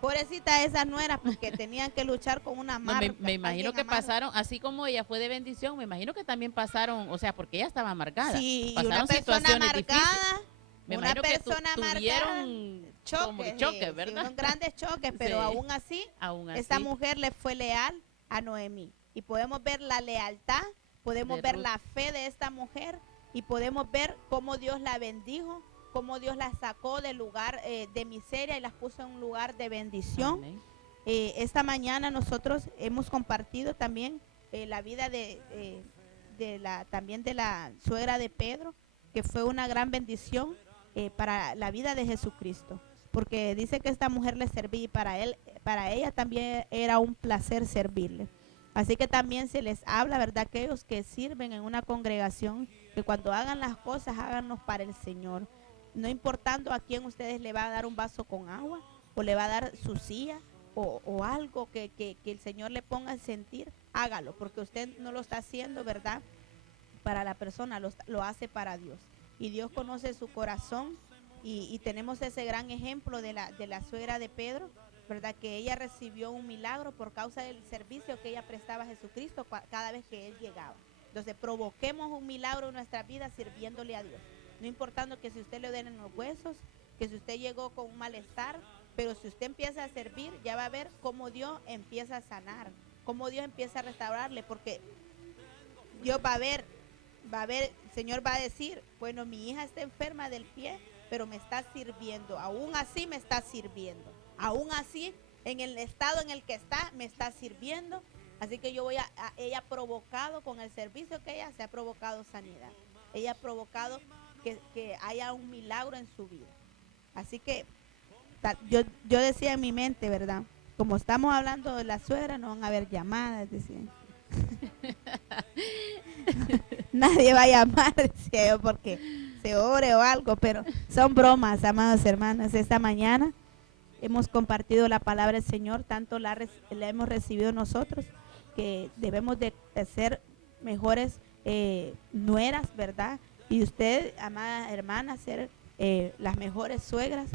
Pobrecita esas nueras, porque tenían que luchar con una No, amarga. me imagino alguien que amargo. pasaron, así como ella fue de bendición, me imagino que también pasaron, o sea, porque ella estaba amargada. Sí, y Pasaron una persona situaciones difíciles. amargada, Me una imagino que persona amargada, tuvieron como que choques, ¿verdad? Son grandes choques, pero Sí. aún así, Aún esta así. mujer le fue leal a Noemí. Y podemos ver la lealtad, podemos De ver Ruth. la fe de esta mujer y podemos ver cómo Dios la bendijo, cómo Dios la sacó del lugar de miseria y las puso en un lugar de bendición. Amén. Esta mañana nosotros hemos compartido también la vida también de la suegra de Pedro, que fue una gran bendición para la vida de Jesucristo, porque dice que esta mujer le servía y para ella también era un placer servirle. Así que también se les habla, ¿verdad?, aquellos que sirven en una congregación, que cuando hagan las cosas, háganlos para el Señor, no importando a quién ustedes le va a dar un vaso con agua o le va a dar su silla o algo que el Señor le ponga a sentir, hágalo, porque usted no lo está haciendo, ¿verdad?, para la persona, lo hace para Dios. Y Dios conoce su corazón y tenemos ese gran ejemplo de la suegra de Pedro, ¿verdad?, que ella recibió un milagro por causa del servicio que ella prestaba a Jesucristo cada vez que Él llegaba. Entonces provoquemos un milagro en nuestra vida sirviéndole a Dios. No importando que si usted le den en los huesos, que si usted llegó con un malestar, pero si usted empieza a servir, ya va a ver cómo Dios empieza a sanar, cómo Dios empieza a restaurarle, porque Dios va a ver, el Señor va a decir, bueno, mi hija está enferma del pie, pero me está sirviendo, aún así me está sirviendo, aún así en el estado en el que está, me está sirviendo. Así que yo ella ha provocado con el servicio que ella se ha provocado sanidad, ella ha provocado que haya un milagro en su vida. Así que yo decía en mi mente, ¿verdad?, como estamos hablando de la suegra, no van a haber llamadas, decía. Nadie va a llamar, decía yo, porque se ore o algo, pero son bromas, amados hermanos. Esta mañana hemos compartido la palabra del Señor, tanto la hemos recibido nosotros, que debemos de ser mejores nueras, ¿verdad? Y usted, amada hermana, ser las mejores suegras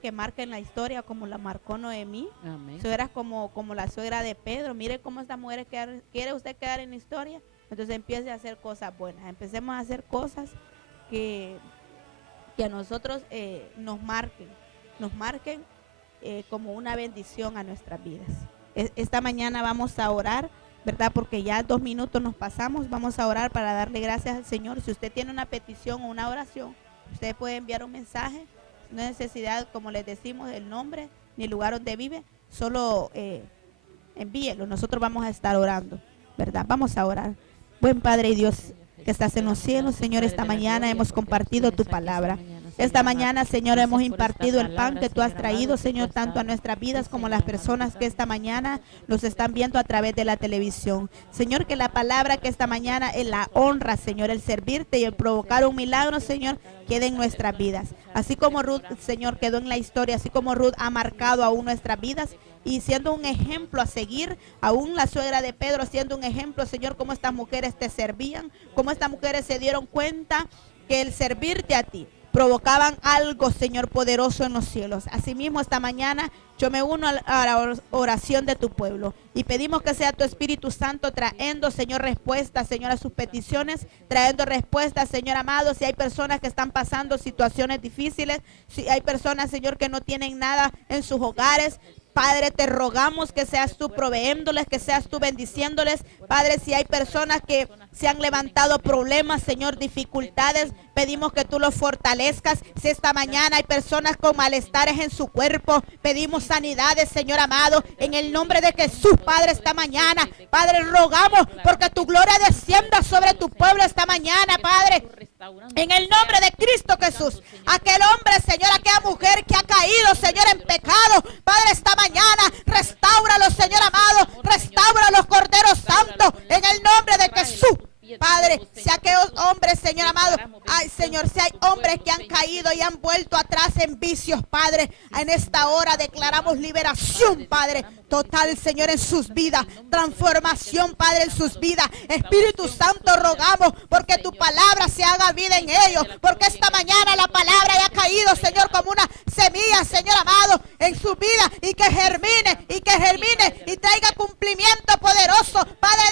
que marquen la historia como la marcó Noemí. Amén. Suegras como la suegra de Pedro. Mire cómo esta mujer quiere usted quedar en la historia, entonces empiece a hacer cosas buenas, empecemos a hacer cosas que a nosotros nos marquen como una bendición a nuestras vidas. Esta mañana vamos a orar, ¿verdad?, porque ya 2 minutos nos pasamos. Vamos a orar para darle gracias al Señor. Si usted tiene una petición o una oración, usted puede enviar un mensaje. No hay necesidad, como les decimos, el nombre ni el lugar donde vive, solo envíelo. Nosotros vamos a estar orando. ¿verdad? Vamos a orar. Buen Padre y Dios que estás en los cielos, Señor, esta mañana hemos compartido tu palabra. Esta mañana, Señor, hemos impartido el pan que tú has traído, Señor, tanto a nuestras vidas como a las personas que esta mañana nos están viendo a través de la televisión. Señor, que la palabra que esta mañana es la honra, Señor, el servirte y el provocar un milagro, Señor, quede en nuestras vidas. Así como Ruth, Señor, quedó en la historia, así como Ruth ha marcado aún nuestras vidas y siendo un ejemplo a seguir, aún la suegra de Pedro siendo un ejemplo, Señor, cómo estas mujeres te servían, cómo estas mujeres se dieron cuenta que el servirte a ti provocaban algo, Señor, poderoso en los cielos. Asimismo, esta mañana yo me uno a la oración de tu pueblo y pedimos que sea tu Espíritu Santo trayendo, Señor, respuestas, Señor, a sus peticiones, trayendo respuestas, Señor amado, si hay personas que están pasando situaciones difíciles, si hay personas, Señor, que no tienen nada en sus hogares, Padre, te rogamos que seas tú proveéndoles, que seas tú bendiciéndoles. Padre, si hay personas que se han levantado problemas, Señor, dificultades, pedimos que tú los fortalezcas. Si esta mañana hay personas con malestares en su cuerpo, pedimos sanidades, Señor amado, en el nombre de Jesús, Padre, esta mañana. Padre, rogamos porque tu gloria descienda sobre tu pueblo esta mañana, Padre. En el nombre de Cristo Jesús, aquel hombre, Señor, aquella mujer que ha caído, Señor, en pecado, Padre, esta mañana, restáuralos, Señor amado, restáuralos, Cordero Santo, en el nombre de Jesús. Padre, si aquellos hombres, Señor amado, ay Señor, si hay hombres que han caído y han vuelto atrás en vicios, Padre, en esta hora declaramos liberación, Padre, total, Señor, en sus vidas, transformación, Padre, en sus vidas. Espíritu Santo, rogamos porque tu palabra se haga vida en ellos, porque esta mañana la palabra haya caído, Señor, como una semilla, Señor amado, en su vida y que germine y traiga cumplimiento poderoso. Padre,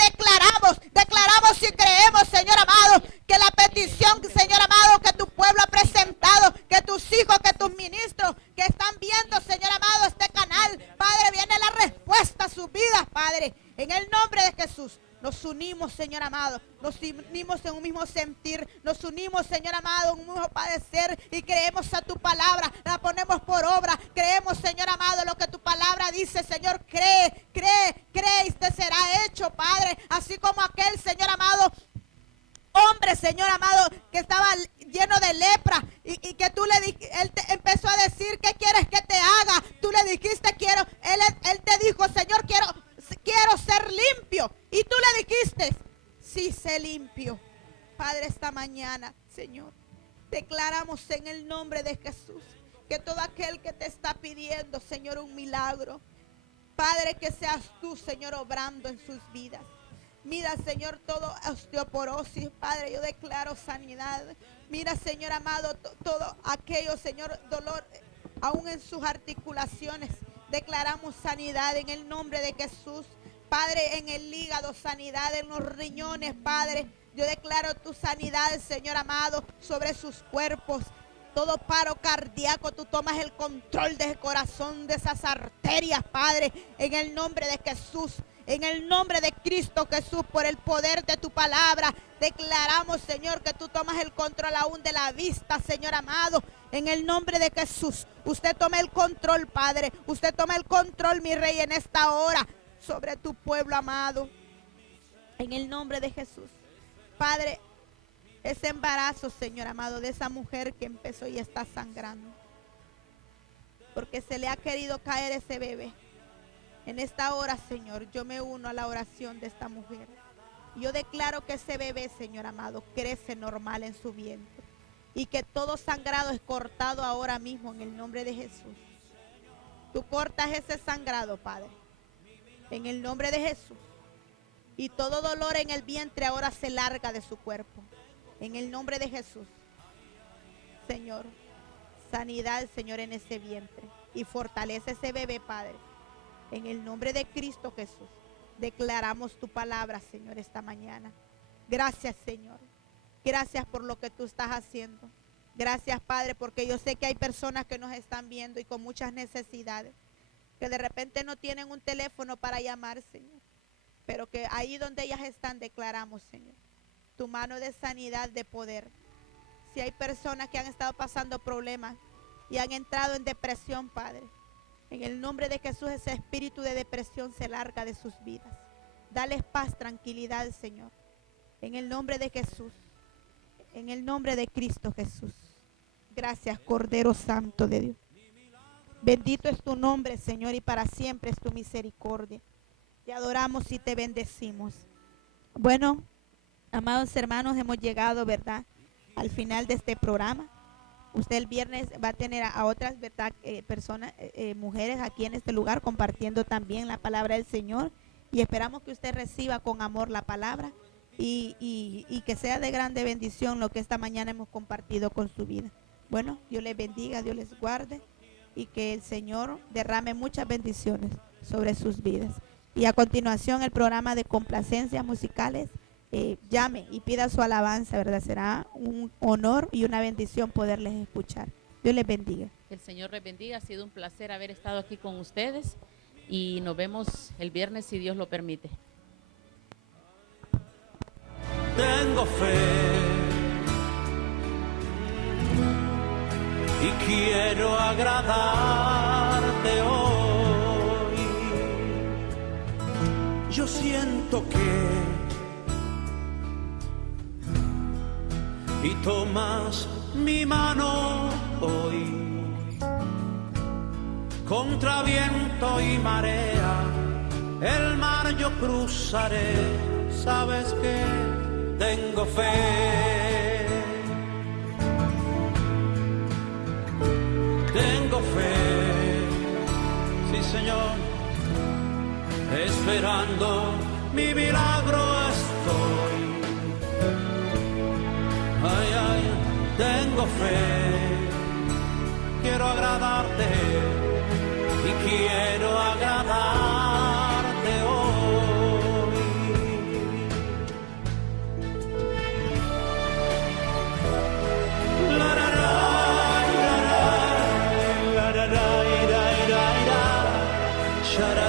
declaramos y creemos, Señor amado, que la petición, Señor amado, que tu pueblo ha presentado, que tus hijos, que tus ministros que están viendo, Señor amado, este canal, Padre, viene la respuesta a sus vidas, Padre, en el nombre de Jesús. Nos unimos, Señor amado, nos unimos en un mismo sentir, nos unimos, Señor amado, en un mismo padecer y creemos a tu palabra, la ponemos por obra, creemos, Señor amado, lo que tu palabra dice, Señor, cree y te será hecho, Padre, así como aquel, Señor amado, hombre, Señor amado, que estaba lleno de lepra y que tú le dijiste, él te empezó a decir, ¿qué quieres que te haga? Tú le dijiste, él te dijo, Señor, quiero ser limpio. Y tú le dijiste, sí, sé limpio. Padre, esta mañana, Señor, declaramos en el nombre de Jesús que todo aquel que te está pidiendo, Señor, un milagro, Padre, que seas tú, Señor, obrando en sus vidas. Mira, Señor, todo osteoporosis, Padre, yo declaro sanidad. Mira, Señor amado, todo aquello, Señor, dolor, aún en sus articulaciones. Declaramos sanidad en el nombre de Jesús. Padre, en el hígado, sanidad en los riñones, Padre. Yo declaro tu sanidad, Señor amado, sobre sus cuerpos. Todo paro cardíaco, tú tomas el control del corazón, de esas arterias, Padre, en el nombre de Jesús. En el nombre de Cristo Jesús, por el poder de tu palabra, declaramos, Señor, que tú tomas el control aún de la vista, Señor amado. En el nombre de Jesús, usted toma el control, Padre. Usted toma el control, mi Rey, en esta hora, sobre tu pueblo amado. En el nombre de Jesús. Padre, ese embarazo, Señor amado, de esa mujer que empezó y está sangrando, porque se le ha querido caer ese bebé. En esta hora, Señor, yo me uno a la oración de esta mujer. Yo declaro que ese bebé, Señor amado, crece normal en su vientre. Y que todo sangrado es cortado ahora mismo en el nombre de Jesús. Tú cortas ese sangrado, Padre, en el nombre de Jesús. Y todo dolor en el vientre ahora se larga de su cuerpo. En el nombre de Jesús. Señor, sanidad, Señor, en ese vientre. Y fortalece ese bebé, Padre. En el nombre de Cristo Jesús, declaramos tu palabra, Señor, esta mañana. Gracias, Señor. Gracias por lo que tú estás haciendo. Gracias, Padre, porque yo sé que hay personas que nos están viendo y con muchas necesidades, que de repente no tienen un teléfono para llamar, Señor. Pero que ahí donde ellas están, declaramos, Señor, tu mano de sanidad, de poder. Si hay personas que han estado pasando problemas y han entrado en depresión, Padre, en el nombre de Jesús, ese espíritu de depresión se larga de sus vidas. Dales paz, tranquilidad, Señor. En el nombre de Jesús. En el nombre de Cristo Jesús. Gracias, Cordero Santo de Dios. Bendito es tu nombre, Señor, y para siempre es tu misericordia. Te adoramos y te bendecimos. Bueno, amados hermanos, hemos llegado, ¿verdad?, al final de este programa. Usted el viernes va a tener a otras, ¿verdad?, personas, mujeres aquí en este lugar compartiendo también la palabra del Señor. Y esperamos que usted reciba con amor la palabra y que sea de grande bendición lo que esta mañana hemos compartido con su vida. Bueno, Dios les bendiga, Dios les guarde y que el Señor derrame muchas bendiciones sobre sus vidas. Y a continuación el programa de complacencias musicales. Llame y pida su alabanza, ¿verdad? Será un honor y una bendición poderles escuchar. Dios les bendiga. El Señor les bendiga. Ha sido un placer haber estado aquí con ustedes y nos vemos el viernes si Dios lo permite. Tengo fe y quiero agradarte hoy. Yo siento que y tomas mi mano hoy, contra viento y marea, el mar yo cruzaré. Sabes que tengo fe, tengo fe, sí Señor, esperando mi milagro estoy. Ay, ay, tengo fe, quiero agradarte y quiero agradarte hoy. La, la, la, la, la, la, la, la, la, la, la, la,